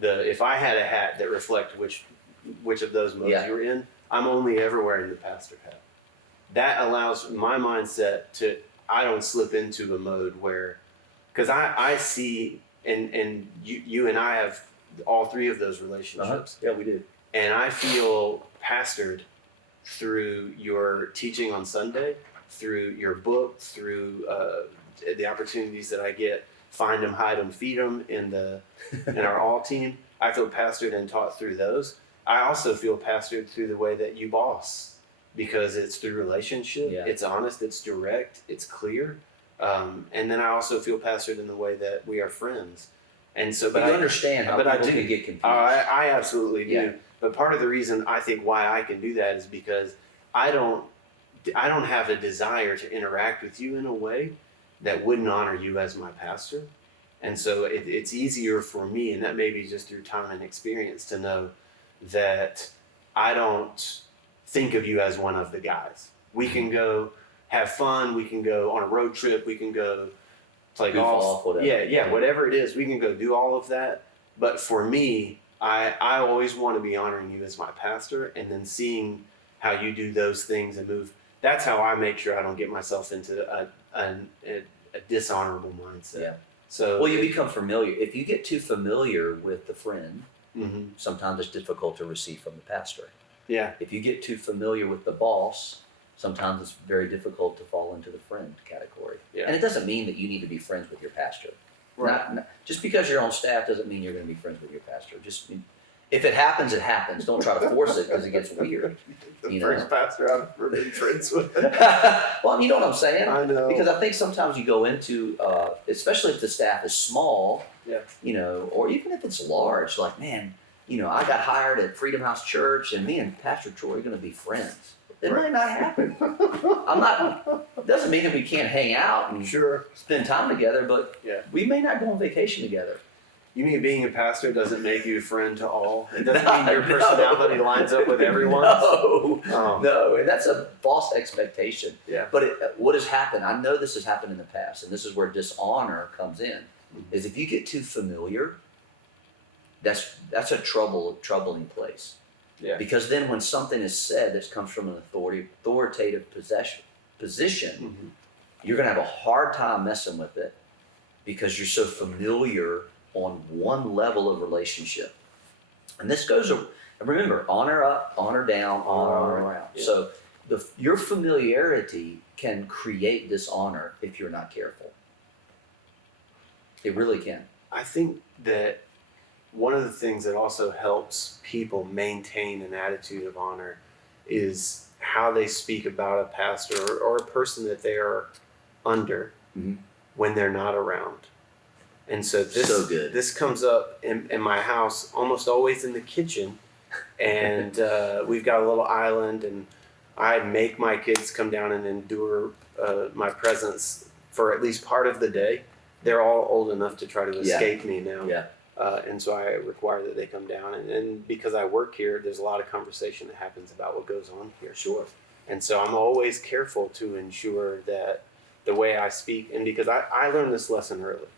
if I had a hat that reflected which of those modes you were in, I'm only ever wearing the pastor hat. That allows my mindset I don't slip into a mode where, because I see, and you and I have all three of those relationships. Yeah, we do. And I feel pastored through your teaching on Sunday, through your book, through the opportunities that I get, find them, hide them, feed them in our all team. I feel pastored and taught through those. I also feel pastored through the way that you boss, because it's through relationship, it's honest, it's direct, it's clear. And then I also feel pastored in the way that we are friends. And so, but you understand how people can get confused. I absolutely do. But part of the reason I think why I can do that is because I don't have a desire to interact with you in a way that wouldn't honor you as my pastor. And so it's easier for me, and that may be just through time and experience, to know that I don't think of you as one of the guys. We can go have fun, we can go on a road trip, we can go play golf, whatever. Whatever it is, we can go do all of that. But for me, I always want to be honoring you as my pastor, and then seeing how you do those things and move. That's how I make sure I don't get myself into a dishonorable mindset. Yeah. So, well, you become familiar. If you get too familiar with the friend, mm-hmm. sometimes it's difficult to receive from the pastor. Yeah. If you get too familiar with the boss, sometimes it's very difficult to fall into the friend category. Yeah. And it doesn't mean that you need to be friends with your pastor. Right. Just because you're on staff doesn't mean you're going to be friends with your pastor. Just if it happens, it happens. Don't try to force it because it gets weird. The first pastor I've ever been friends with. Well, you know what I'm saying? I know. Because I think sometimes you go into, especially if the staff is small, or even if it's large, like, man, I got hired at Freedom House Church, and me and Pastor Troy are going to be friends. It might not happen. Doesn't mean that we can't hang out and spend time together, but we may not go on vacation together. You mean being a pastor doesn't make you a friend to all? It doesn't mean your personality lines up with everyone's? No, and that's a false expectation. Yeah. But what has happened, I know this has happened in the past, and this is where dishonor comes in, is if you get too familiar, that's a troubling place. Yeah. Because then when something is said that comes from an authoritative position, you're going to have a hard time messing with it because you're so familiar on one level of relationship. And this goes, remember, honor up, honor down, honor around. Yeah. So your familiarity can create dishonor if you're not careful. It really can. I think that one of the things that also helps people maintain an attitude of honor is how they speak about a pastor or a person that they are under when they're not around. And so this comes up in my house almost always in the kitchen. And we've got a little island, and I make my kids come down and endure my presence for at least part of the day. They're all old enough to try to escape me now. Yeah. And so I require that they come down. And because I work here, there's a lot of conversation that happens about what goes on here. Sure. And so I'm always careful to ensure that the way I speak, and because I learned this lesson early,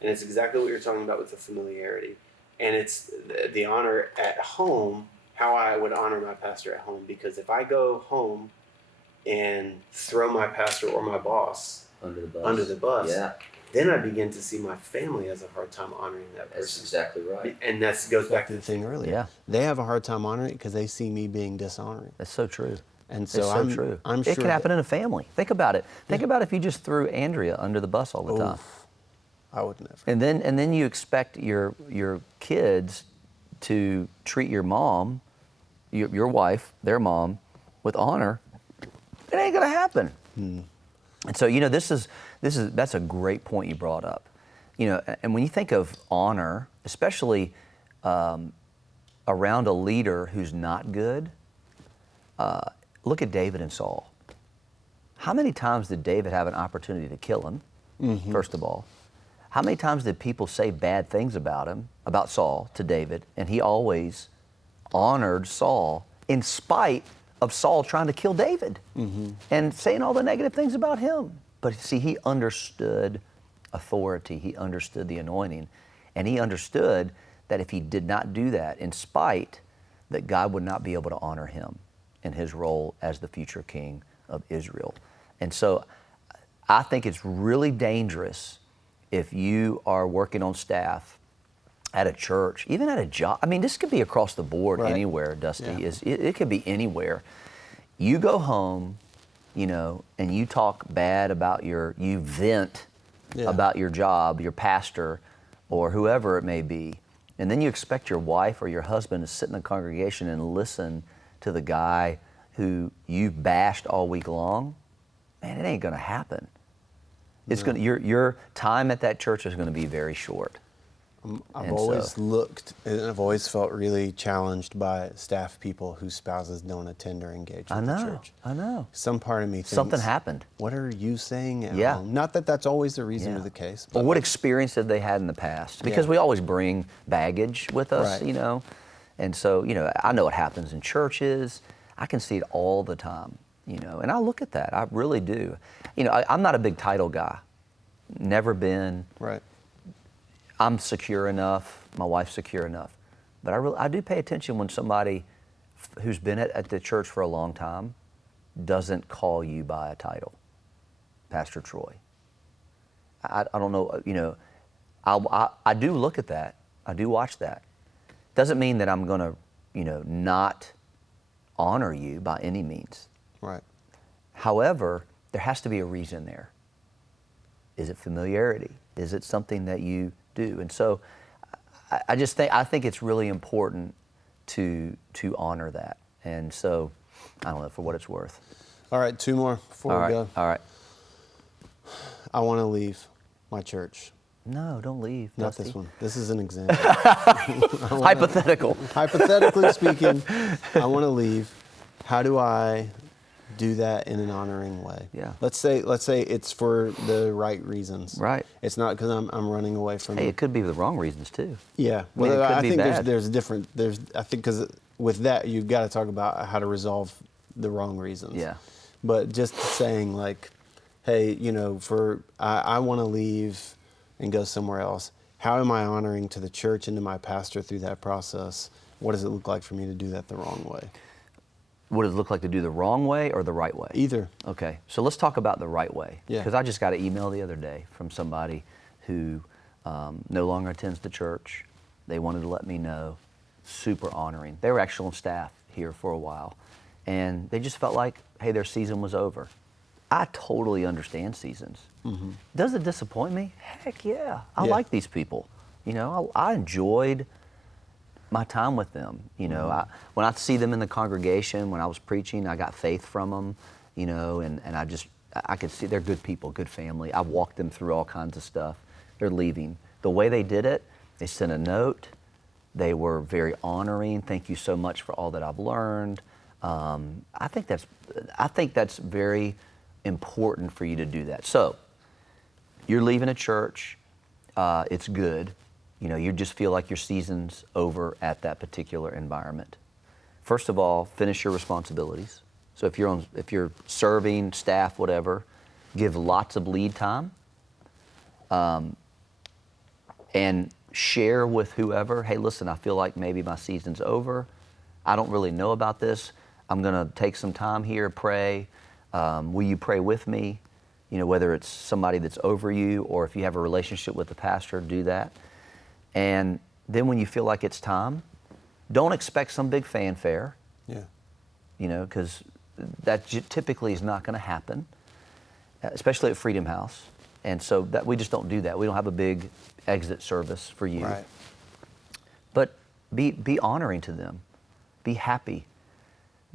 and it's exactly what you're talking about with the familiarity. And it's the honor at home, how I would honor my pastor at home. Because if I go home and throw my pastor or my boss under the bus, then I begin to see my family has a hard time honoring that person. That's exactly right. And that goes back to the thing earlier. Yeah. They have a hard time honoring it because they see me being dishonoring. That's so true. And so it's true. I'm sure it could happen in a family. Think about it. Think about if you just threw Andrea under the bus all the time. I would never. And then you expect your kids to treat your mom, your wife, their mom, with honor. It ain't gonna happen. And so that's a great point you brought up. And when you think of honor, especially around a leader who's not good, look at David and Saul. How many times did David have an opportunity to kill him? First of all, how many times did people say bad things about Saul to David, and he always honored Saul in spite of Saul trying to kill David and saying all the negative things about him? But see, he understood authority. He understood the anointing. And he understood that if he did not do that, in spite, that God would not be able to honor him in his role as the future king of Israel. And so I think it's really dangerous if you are working on staff at a church, even at a job. I mean, this could be across the board anywhere, Dusty. Yeah. It could be anywhere. You go home, you know, and you talk bad about you vent about your job, your pastor, or whoever it may be. And then you expect your wife or your husband to sit in the congregation and listen to the guy who you've bashed all week long. Man, it ain't going to happen. It's going your time at that church is going to be very short. I've always looked, and I've always felt really challenged by staff people whose spouses don't attend or engage with the church. I know. Some part of me thinks, something happened. What are you saying at home? Not that that's always the reason or the case. But what experience have they had in the past? Because we always bring baggage with us, you know. And so, you know, I know it happens in churches. I can see it all the time, you know. And I look at that. I really do. You know, I'm not a big title guy. Never been. Right. I'm secure enough, my wife's secure enough. But I do pay attention when somebody who's been at the church for a long time doesn't call you by a title. Pastor Troy. I don't know, you know, I do look at that. I do watch that. Doesn't mean that I'm going to, you know, not honor you by any means. Right. However, there has to be a reason there. Is it familiarity? Is it something that you do? And so I think it's really important to honor that. And so I don't know, for what it's worth. All right, 2 more before we go. All right. I want to leave my church. No, don't leave. Not Dusty. this one. This is an example. Hypothetical. Hypothetically speaking, I want to leave. How do I do that in an honoring way? Yeah. Let's say it's for the right reasons. Right. It's not because I'm running away from. Hey, it could be the wrong reasons too. Yeah. I mean, Well, it could I be think bad. I think because with that you've got to talk about how to resolve the wrong reasons. Yeah. But just saying like, hey, you know, I want to leave and go somewhere else. How am I honoring to the church and to my pastor through that process? What does it look like for me to do that the wrong way? What does it look like to do the wrong way or the right way? Either. Okay, so let's talk about the right way. Yeah. Because I just got an email the other day from somebody who no longer attends the church. They wanted to let me know. Super honoring. They were actually on staff here for a while. And they just felt like, hey, their season was over. I totally understand seasons. Mm-hmm. Does it disappoint me? Heck yeah. I like these people. You know, I enjoyed my time with them. You know, when I see them in the congregation, when I was preaching, I got faith from them, you know, and I could see they're good people, good family. I walked them through all kinds of stuff. They're leaving. The way they did it, they sent a note. They were very honoring. Thank you so much for all that I've learned. I think that's very important for you to do that. So, you're leaving a church. It's good. You know, you just feel like your season's over at that particular environment. First of all, finish your responsibilities. So if you're serving, staff, whatever, give lots of lead time, and share with whoever, hey, listen, I feel like maybe my season's over. I don't really know about this. I'm going to take some time here, pray. Will you pray with me? You know, whether it's somebody that's over you or if you have a relationship with the pastor, do that. And then when you feel like it's time, don't expect some big fanfare. Yeah. You know, because that typically is not going to happen, especially at Freedom House. And so that we just don't do that. We don't have a big exit service for you. Right. But be honoring to them. Be happy.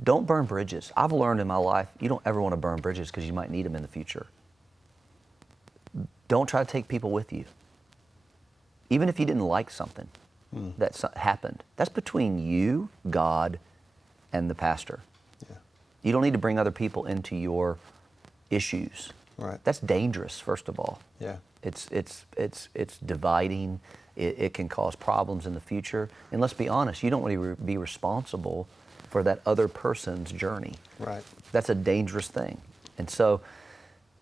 Don't burn bridges. I've learned in my life, you don't ever want to burn bridges because you might need them in the future. Don't try to take people with you. Even if you didn't like something that happened, that's between you, God, and the pastor. Yeah. You don't need to bring other people into your issues. Right. That's dangerous, first of all. Yeah. It's dividing. It can cause problems in the future. And let's be honest, you don't want to be responsible for that other person's journey. Right. That's a dangerous thing. And so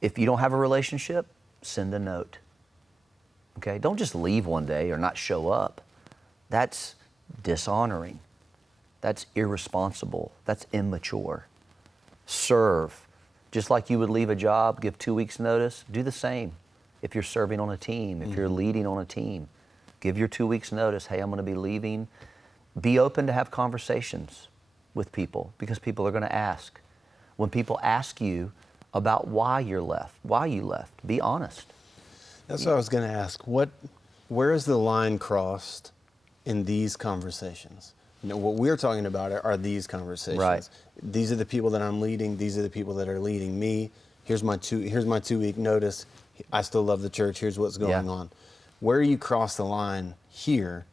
if you don't have a relationship, send a note. Okay, don't just leave one day or not show up. That's dishonoring. That's irresponsible. That's immature. Serve. Just like you would leave a job, give 2 weeks notice, do the same. If you're serving on a team, if you're leading on a team, give your 2 weeks notice. Hey, I'm going to be leaving. Be open to have conversations with people because people are going to ask. When people ask you about why you left, be honest. That's what I was going to ask. Where is the line crossed in these conversations? What we're talking about are these conversations. Right. These are the people that I'm leading. These are the people that are leading me. Here's my 2 week notice. I still love the church. Here's what's going on. Where you cross the line here,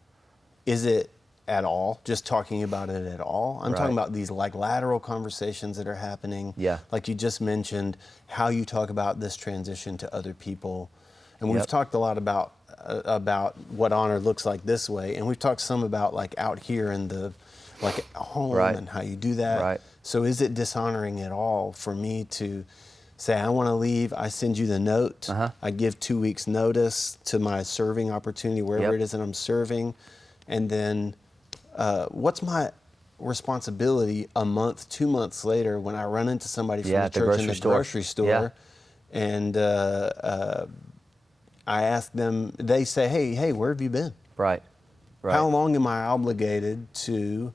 is it at all? Just talking about it at all? I'm talking about these like lateral conversations that are happening. Yeah. Like you just mentioned, how you talk about this transition to other people. And we've talked a lot about what honor looks like this way, and we've talked some about like out here in the like home and how you do that. Right. So is it dishonoring at all for me to say I want to leave? I send you the note. I give 2 weeks notice to my serving opportunity wherever it is that I'm serving, and then what's my responsibility a month, 2 months later when I run into somebody from the church in the grocery store, and I ask them, they say, hey, where have you been? Right. How long am I obligated to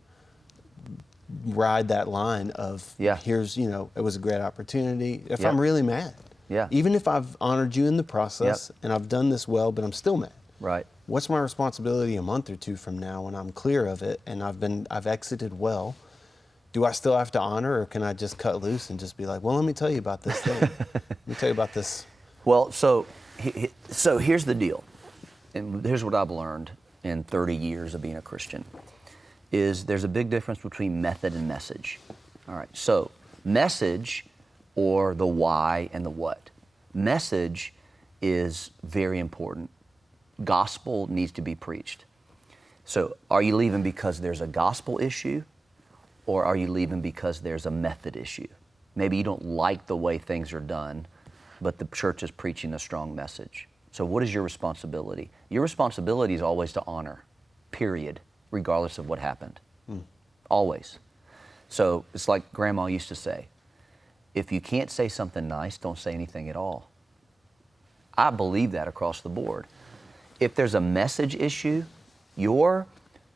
ride that line of, here's, it was a great opportunity, if I'm really mad? Even if I've honored you in the process and I've done this well, but I'm still mad. Right. What's my responsibility a month or two from now when I'm clear of it and I've exited well? Do I still have to honor, or can I just cut loose and just be like, well, let me tell you about this thing. Let me tell you about this. Well, so here's the deal, and here's what I've learned in 30 years of being a Christian, is there's a big difference between method and message. All right, so message, or the why and the what. Message is very important. Gospel needs to be preached. So are you leaving because there's a gospel issue, or are you leaving because there's a method issue? Maybe you don't like the way things are done, but the church is preaching a strong message. So what is your responsibility? Your responsibility is always to honor, period, regardless of what happened. Always. So it's like Grandma used to say, if you can't say something nice, don't say anything at all. I believe that across the board. If there's a message issue, your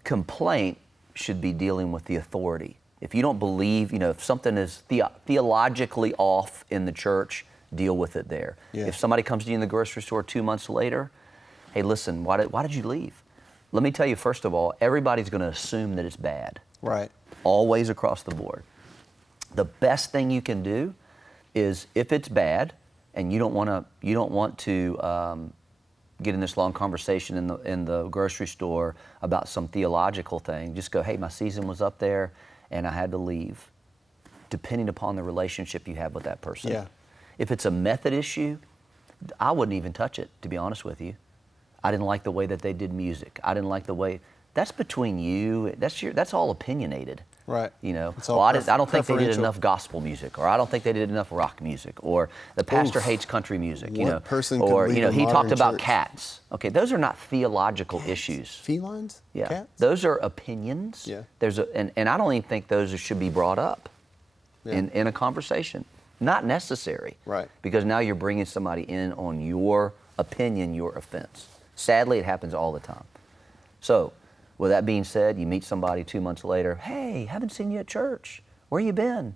complaint should be dealing with the authority. If you don't believe, if something is theologically off in the church, deal with it there. If somebody comes to you in the grocery store 2 months later, hey, listen, why did you leave? Let me tell you, first of all, everybody's going to assume that it's bad. Right. Always across the board. The best thing you can do is, if it's bad and you don't want to get in this long conversation in the grocery store about some theological thing, just go, hey, my season was up there and I had to leave, depending upon the relationship you have with that person. If it's a method issue, I wouldn't even touch it, to be honest with you. I didn't like the way that they did music. I didn't like the way, that's between you, that's all opinionated. Right. Well, I don't think they did enough gospel music, or I don't think they did enough rock music, or the pastor hates country music, person or could leave a he talked modern about church. Cats. Okay, those are not theological issues. Felines? Yeah. Cats? Those are opinions. Yeah. And I don't even think those should be brought up in a conversation. Not necessary. Right. Because now you're bringing somebody in on your opinion, your offense. Sadly, it happens all the time. So, with that being said, you meet somebody 2 months later, hey, haven't seen you at church. Where you been?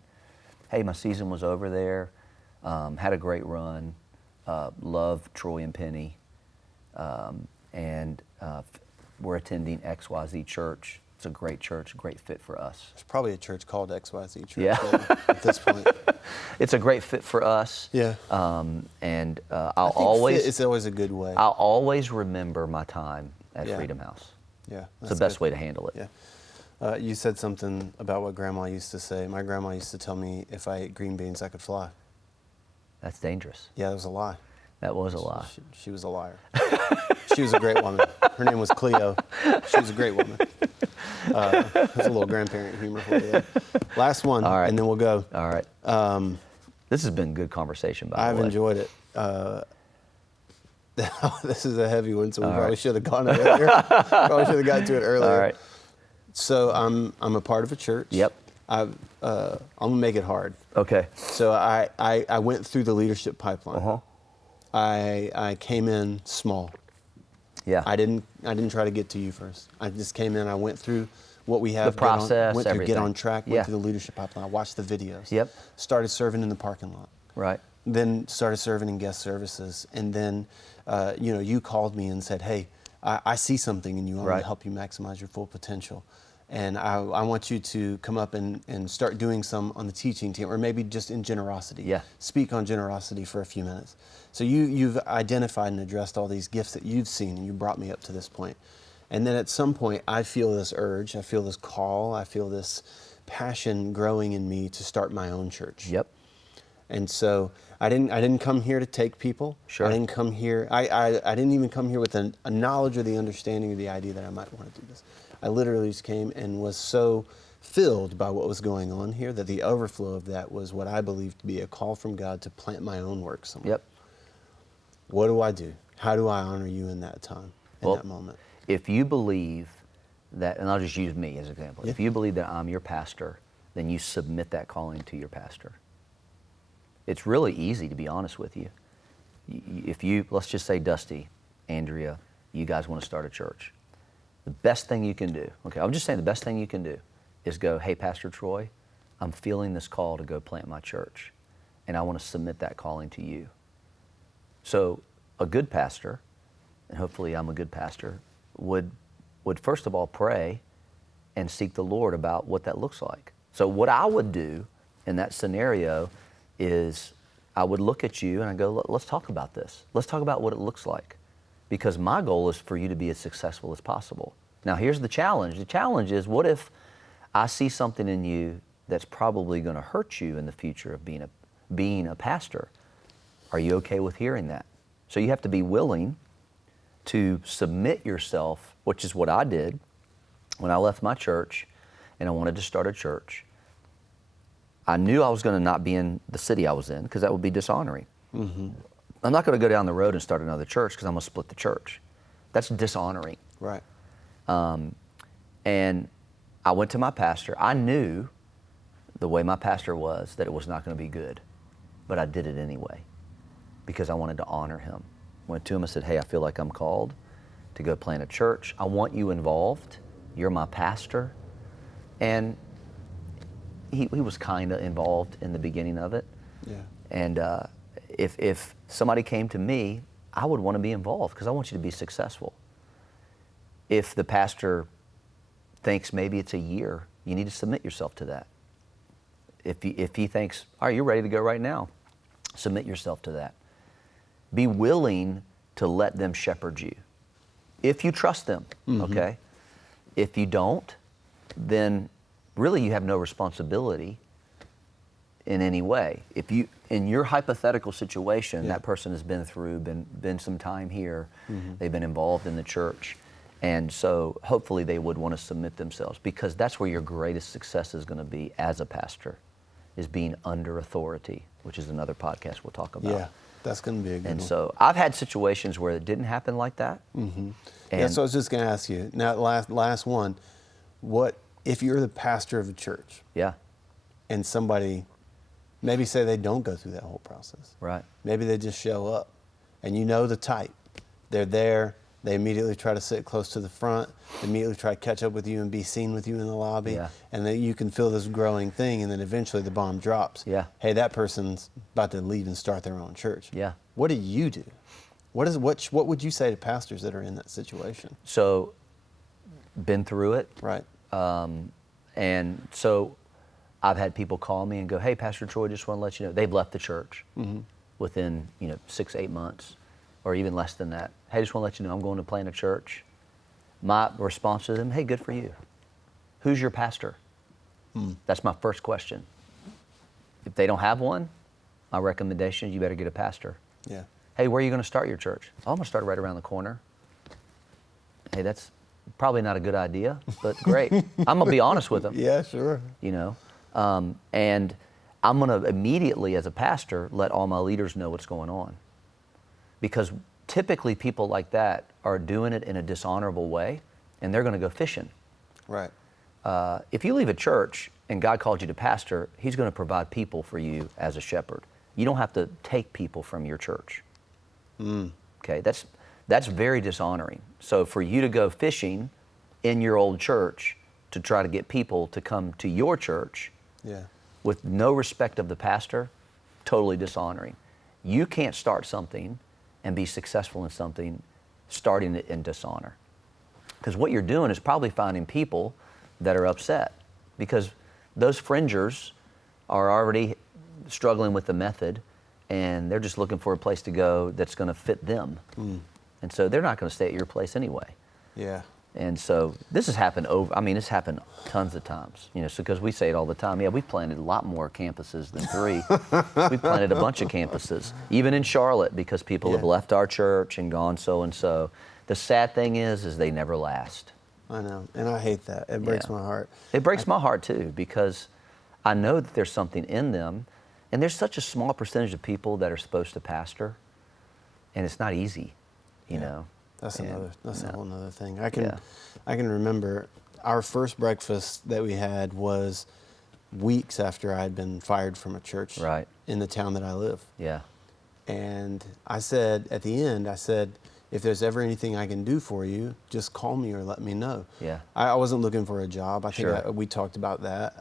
Hey, my season was over there. Had a great run. Love Troy and Penny. And we're attending XYZ church. It's a great church, great fit for us. There's probably a church called XYZ Church at this point. It's a great fit for us. Yeah. And it's always a good way. I'll always remember my time at Freedom House. Yeah. It's the best way to handle it. Yeah. You said something about what Grandma used to say. My grandma used to tell me if I ate green beans, I could fly. That's dangerous. Yeah, that was a lie. That was a lie. She was a liar. She was a great woman. Her name was Cleo. She was a great woman. There's a little grandparent humor for you there. Last one, All right. and then we'll go. All right. This has been good conversation, by the way. I've enjoyed it. This is a heavy one, so we All probably right. should have gone earlier. Probably should have gotten to it earlier. All right. So I'm a part of a church. Yep. I'm gonna make it hard. Okay. So I went through the leadership pipeline. Uh-huh. I came in small. Yeah. I didn't try to get to you first. I just came in. I went through what we have. The process, went through everything. Get on Track. Yeah. Went through the leadership pipeline. I watched the videos. Yep. Started serving in the parking lot. Right. Then started serving in guest services, and then you called me and said, "Hey, I see something in you. I want Right. to help you maximize your full potential, and I want you to come up and start doing some on the teaching team, or maybe just in generosity. Yeah. Speak on generosity for a few minutes." So you've identified and addressed all these gifts that you've seen, and you brought me up to this point. And then at some point, I feel this urge, I feel this call, I feel this passion growing in me to start my own church. Yep. And so I didn't come here to take people. Sure. I didn't come here. I didn't even come here with a knowledge or the understanding or the idea that I might want to do this. I literally just came and was so filled by what was going on here that the overflow of that was what I believed to be a call from God to plant my own work somewhere. Yep. What do I do? How do I honor you in that time, in Well, that moment? If you believe that, and I'll just use me as an example. Yeah. If you believe that I'm your pastor, then you submit that calling to your pastor. It's really easy, to be honest with you. If you, let's just say Dusty, Andrea, you guys want to start a church. The best thing you can do, okay, I'm just saying the best thing you can do is go, "Hey, Pastor Troy, I'm feeling this call to go plant my church, and I want to submit that calling to you." So a good pastor, and hopefully I'm a good pastor, would first of all pray and seek the Lord about what that looks like. So what I would do in that scenario is I would look at you and I go, "Let's talk about this. Let's talk about what it looks like." Because my goal is for you to be as successful as possible. Now here's the challenge. The challenge is, what if I see something in you that's probably going to hurt you in the future of being a pastor? Are you okay with hearing that? So you have to be willing to submit yourself, which is what I did when I left my church and I wanted to start a church. I knew I was going to not be in the city I was in because that would be dishonoring. Mm-hmm. I'm not going to go down the road and start another church because I'm going to split the church. That's dishonoring. Right. And I went to my pastor. I knew the way my pastor was that it was not going to be good, but I did it anyway because I wanted to honor him. Went to him and said, "Hey, I feel like I'm called to go plant a church. I want you involved. You're my pastor." And he was kind of involved in the beginning of it. Yeah. And if somebody came to me, I would want to be involved because I want you to be successful. If the pastor thinks maybe it's a year, you need to submit yourself to that. If he thinks, "All right, you're ready to go right now," submit yourself to that. Be willing to let them shepherd you. If you trust them, okay? If you don't, then really you have no responsibility in any way. If you, in your hypothetical situation, that person has been through, been some time here, they've been involved in the church, and so hopefully they would want to submit themselves, because that's where your greatest success is going to be as a pastor, is being under authority, which is another podcast we'll talk about. Yeah, that's going to be a good And one. so I've had situations where it didn't happen like that. Yeah, so I was just going to ask you, now last one, what if you're the pastor of a church Yeah, and somebody, maybe say they don't go through that whole process. right. Maybe they just show up and you know the type. They're there, they immediately try to sit close to the front, immediately try to catch up with you and be seen with you in the lobby. Yeah. And then you can feel this growing thing, and then eventually the bomb drops. Yeah. Hey, that person's about to leave and start their own church. Yeah. What do you do? What would you say to pastors that are in that situation? So, been through it. Right. And so I've had people call me and go, "Hey, Pastor Troy, just want to let you know," they've left the church within 6-8 months or even less than that. "Hey, just want to let you know I'm going to plant a church." My response to them, "Hey, good for you. Who's your pastor?" That's my first question. If they don't have one, my recommendation is you better get a pastor. Yeah. "Hey, where are you going to start your church?" "Oh, I'm going to start right around the corner." Hey, that's probably not a good idea, but great. I'm going to be honest with them. Yeah, sure. And I'm going to immediately, as a pastor, let all my leaders know what's going on. Because typically people like that are doing it in a dishonorable way, and they're going to go fishing. Right. If you leave a church and God called you to pastor, He's going to provide people for you as a shepherd. You don't have to take people from your church. Okay, that's very dishonoring. So for you to go fishing in your old church to try to get people to come to your church with no respect of the pastor, totally dishonoring. You can't start something and be successful in something starting it in dishonor. Because what you're doing is probably finding people that are upset because those fringers are already struggling with the method and they're just looking for a place to go that's going to fit them. And so they're not going to stay at your place anyway. Yeah. And so this has happened it's happened tons of times, so because we say it all the time. Yeah, we've planted a lot more campuses than 3. We've planted a bunch of campuses, even in Charlotte, because people have left our church and gone so-and-so. The sad thing is they never last. I know, and I hate that. It breaks my heart. It breaks my heart too, because I know that there's something in them, and there's such a small percentage of people that are supposed to pastor, and it's not easy, you know. That's a whole nother thing. I can remember our first breakfast that we had was weeks after I had been fired from a church in the town that I live. Yeah. And I said, at the end, if there's ever anything I can do for you, just call me or let me know. Yeah. I wasn't looking for a job. I think we talked about that.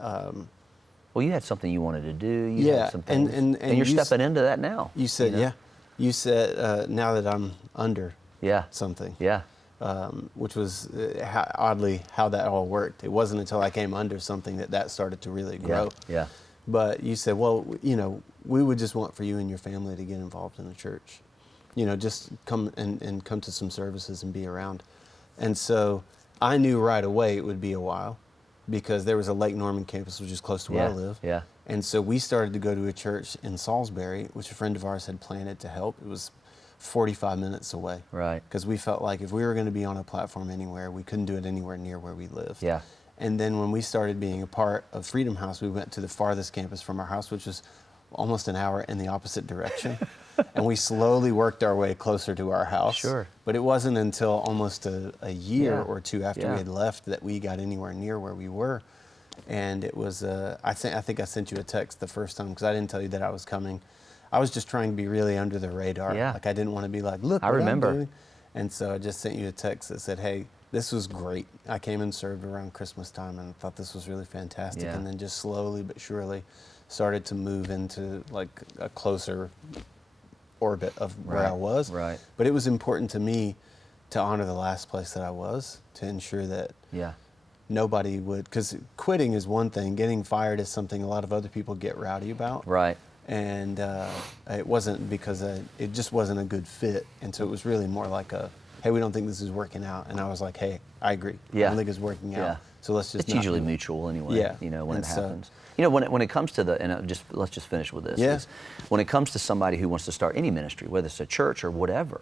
Well, you had something you wanted to do. You had some things, and you're stepping into that now. You said, You said, now that I'm under something. Yeah. Which was oddly how that all worked. It wasn't until I came under something that started to really grow. Yeah. But you said, well, we would just want for you and your family to get involved in the church. Just come and come to some services and be around. And so I knew right away it would be a while because there was a Lake Norman campus, which is close to where I live. Yeah. And so we started to go to a church in Salisbury, which a friend of ours had planted to help. It was 45 minutes away. Right. Because we felt like if we were going to be on a platform anywhere, we couldn't do it anywhere near where we lived. Yeah. And then when we started being a part of Freedom House, we went to the farthest campus from our house, which was almost an hour in the opposite direction. And we slowly worked our way closer to our house. Sure. But it wasn't until almost a year or two after we had left that we got anywhere near where we were. And it was, I think I sent you a text the first time because I didn't tell you that I was coming. I was just trying to be really under the radar. Yeah. Like I didn't want to be like, look what I'm doing. And so I just sent you a text that said, hey, this was great. I came and served around Christmas time and thought this was really fantastic. Yeah. And then just slowly but surely started to move into like a closer orbit of where I was. Right. But it was important to me to honor the last place that I was, to ensure that nobody would, because quitting is one thing, getting fired is something a lot of other people get rowdy about. Right. And it wasn't because it just wasn't a good fit. And so it was really more like hey, we don't think this is working out. And I was like, hey, I agree. Yeah. I don't think it's working out. So let's just It's usually mutual anyway, when it happens. When it comes to let's just finish with this. Yeah. When it comes to somebody who wants to start any ministry, whether it's a church or whatever,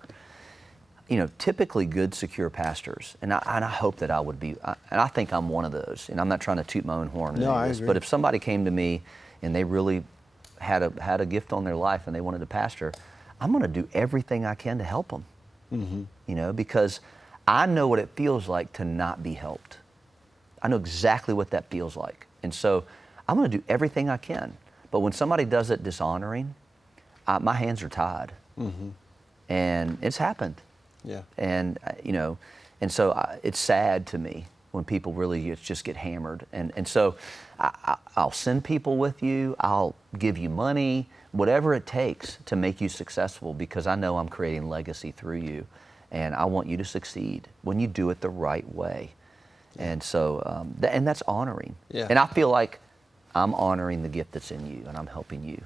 typically good, secure pastors, and I hope that I would be, and I think I'm one of those, and I'm not trying to toot my own horn. No, I agree. But if somebody came to me and they really had a gift on their life and they wanted to pastor, I'm going to do everything I can to help them. Mm-hmm. Because I know what it feels like to not be helped. I know exactly what that feels like. And so I'm going to do everything I can. But when somebody does it dishonoring, my hands are tied. Mm-hmm. And it's happened. Yeah. And, and so it's sad to me when people really just get hammered. And so I'll send people with you. I'll give you money, whatever it takes to make you successful, because I know I'm creating legacy through you. And I want you to succeed when you do it the right way. And so, and that's honoring. Yeah. And I feel like I'm honoring the gift that's in you, and I'm helping you.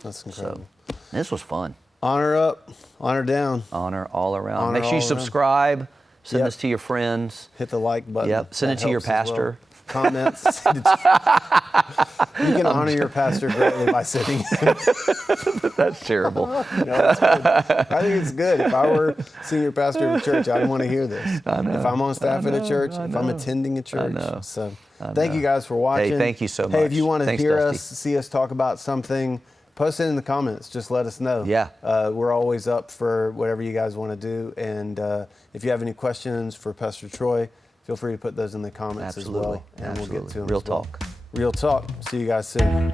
That's incredible. So, this was fun. Honor up, honor down. Honor all around. Honor Make sure you subscribe. Send this to your friends. Hit the like button. Yep. Send it to your pastor. Comments. You can honor your pastor greatly by sitting. That's terrible. No, it's good. I think it's good. If I were senior pastor of a church, I'd want to hear this. I know. If I'm on staff at a church, if I'm attending a church. So thank you guys for watching. Hey, thank you so much. Hey, if you want to Thanks, hear Dusty. us, see us talk about something, post it in the comments. Just let us know. Yeah. We're always up for whatever you guys want to do. And if you have any questions for Pastor Troy, feel free to put those in the comments as well. And we'll get to them. Real as well. talk. Real talk. See you guys soon.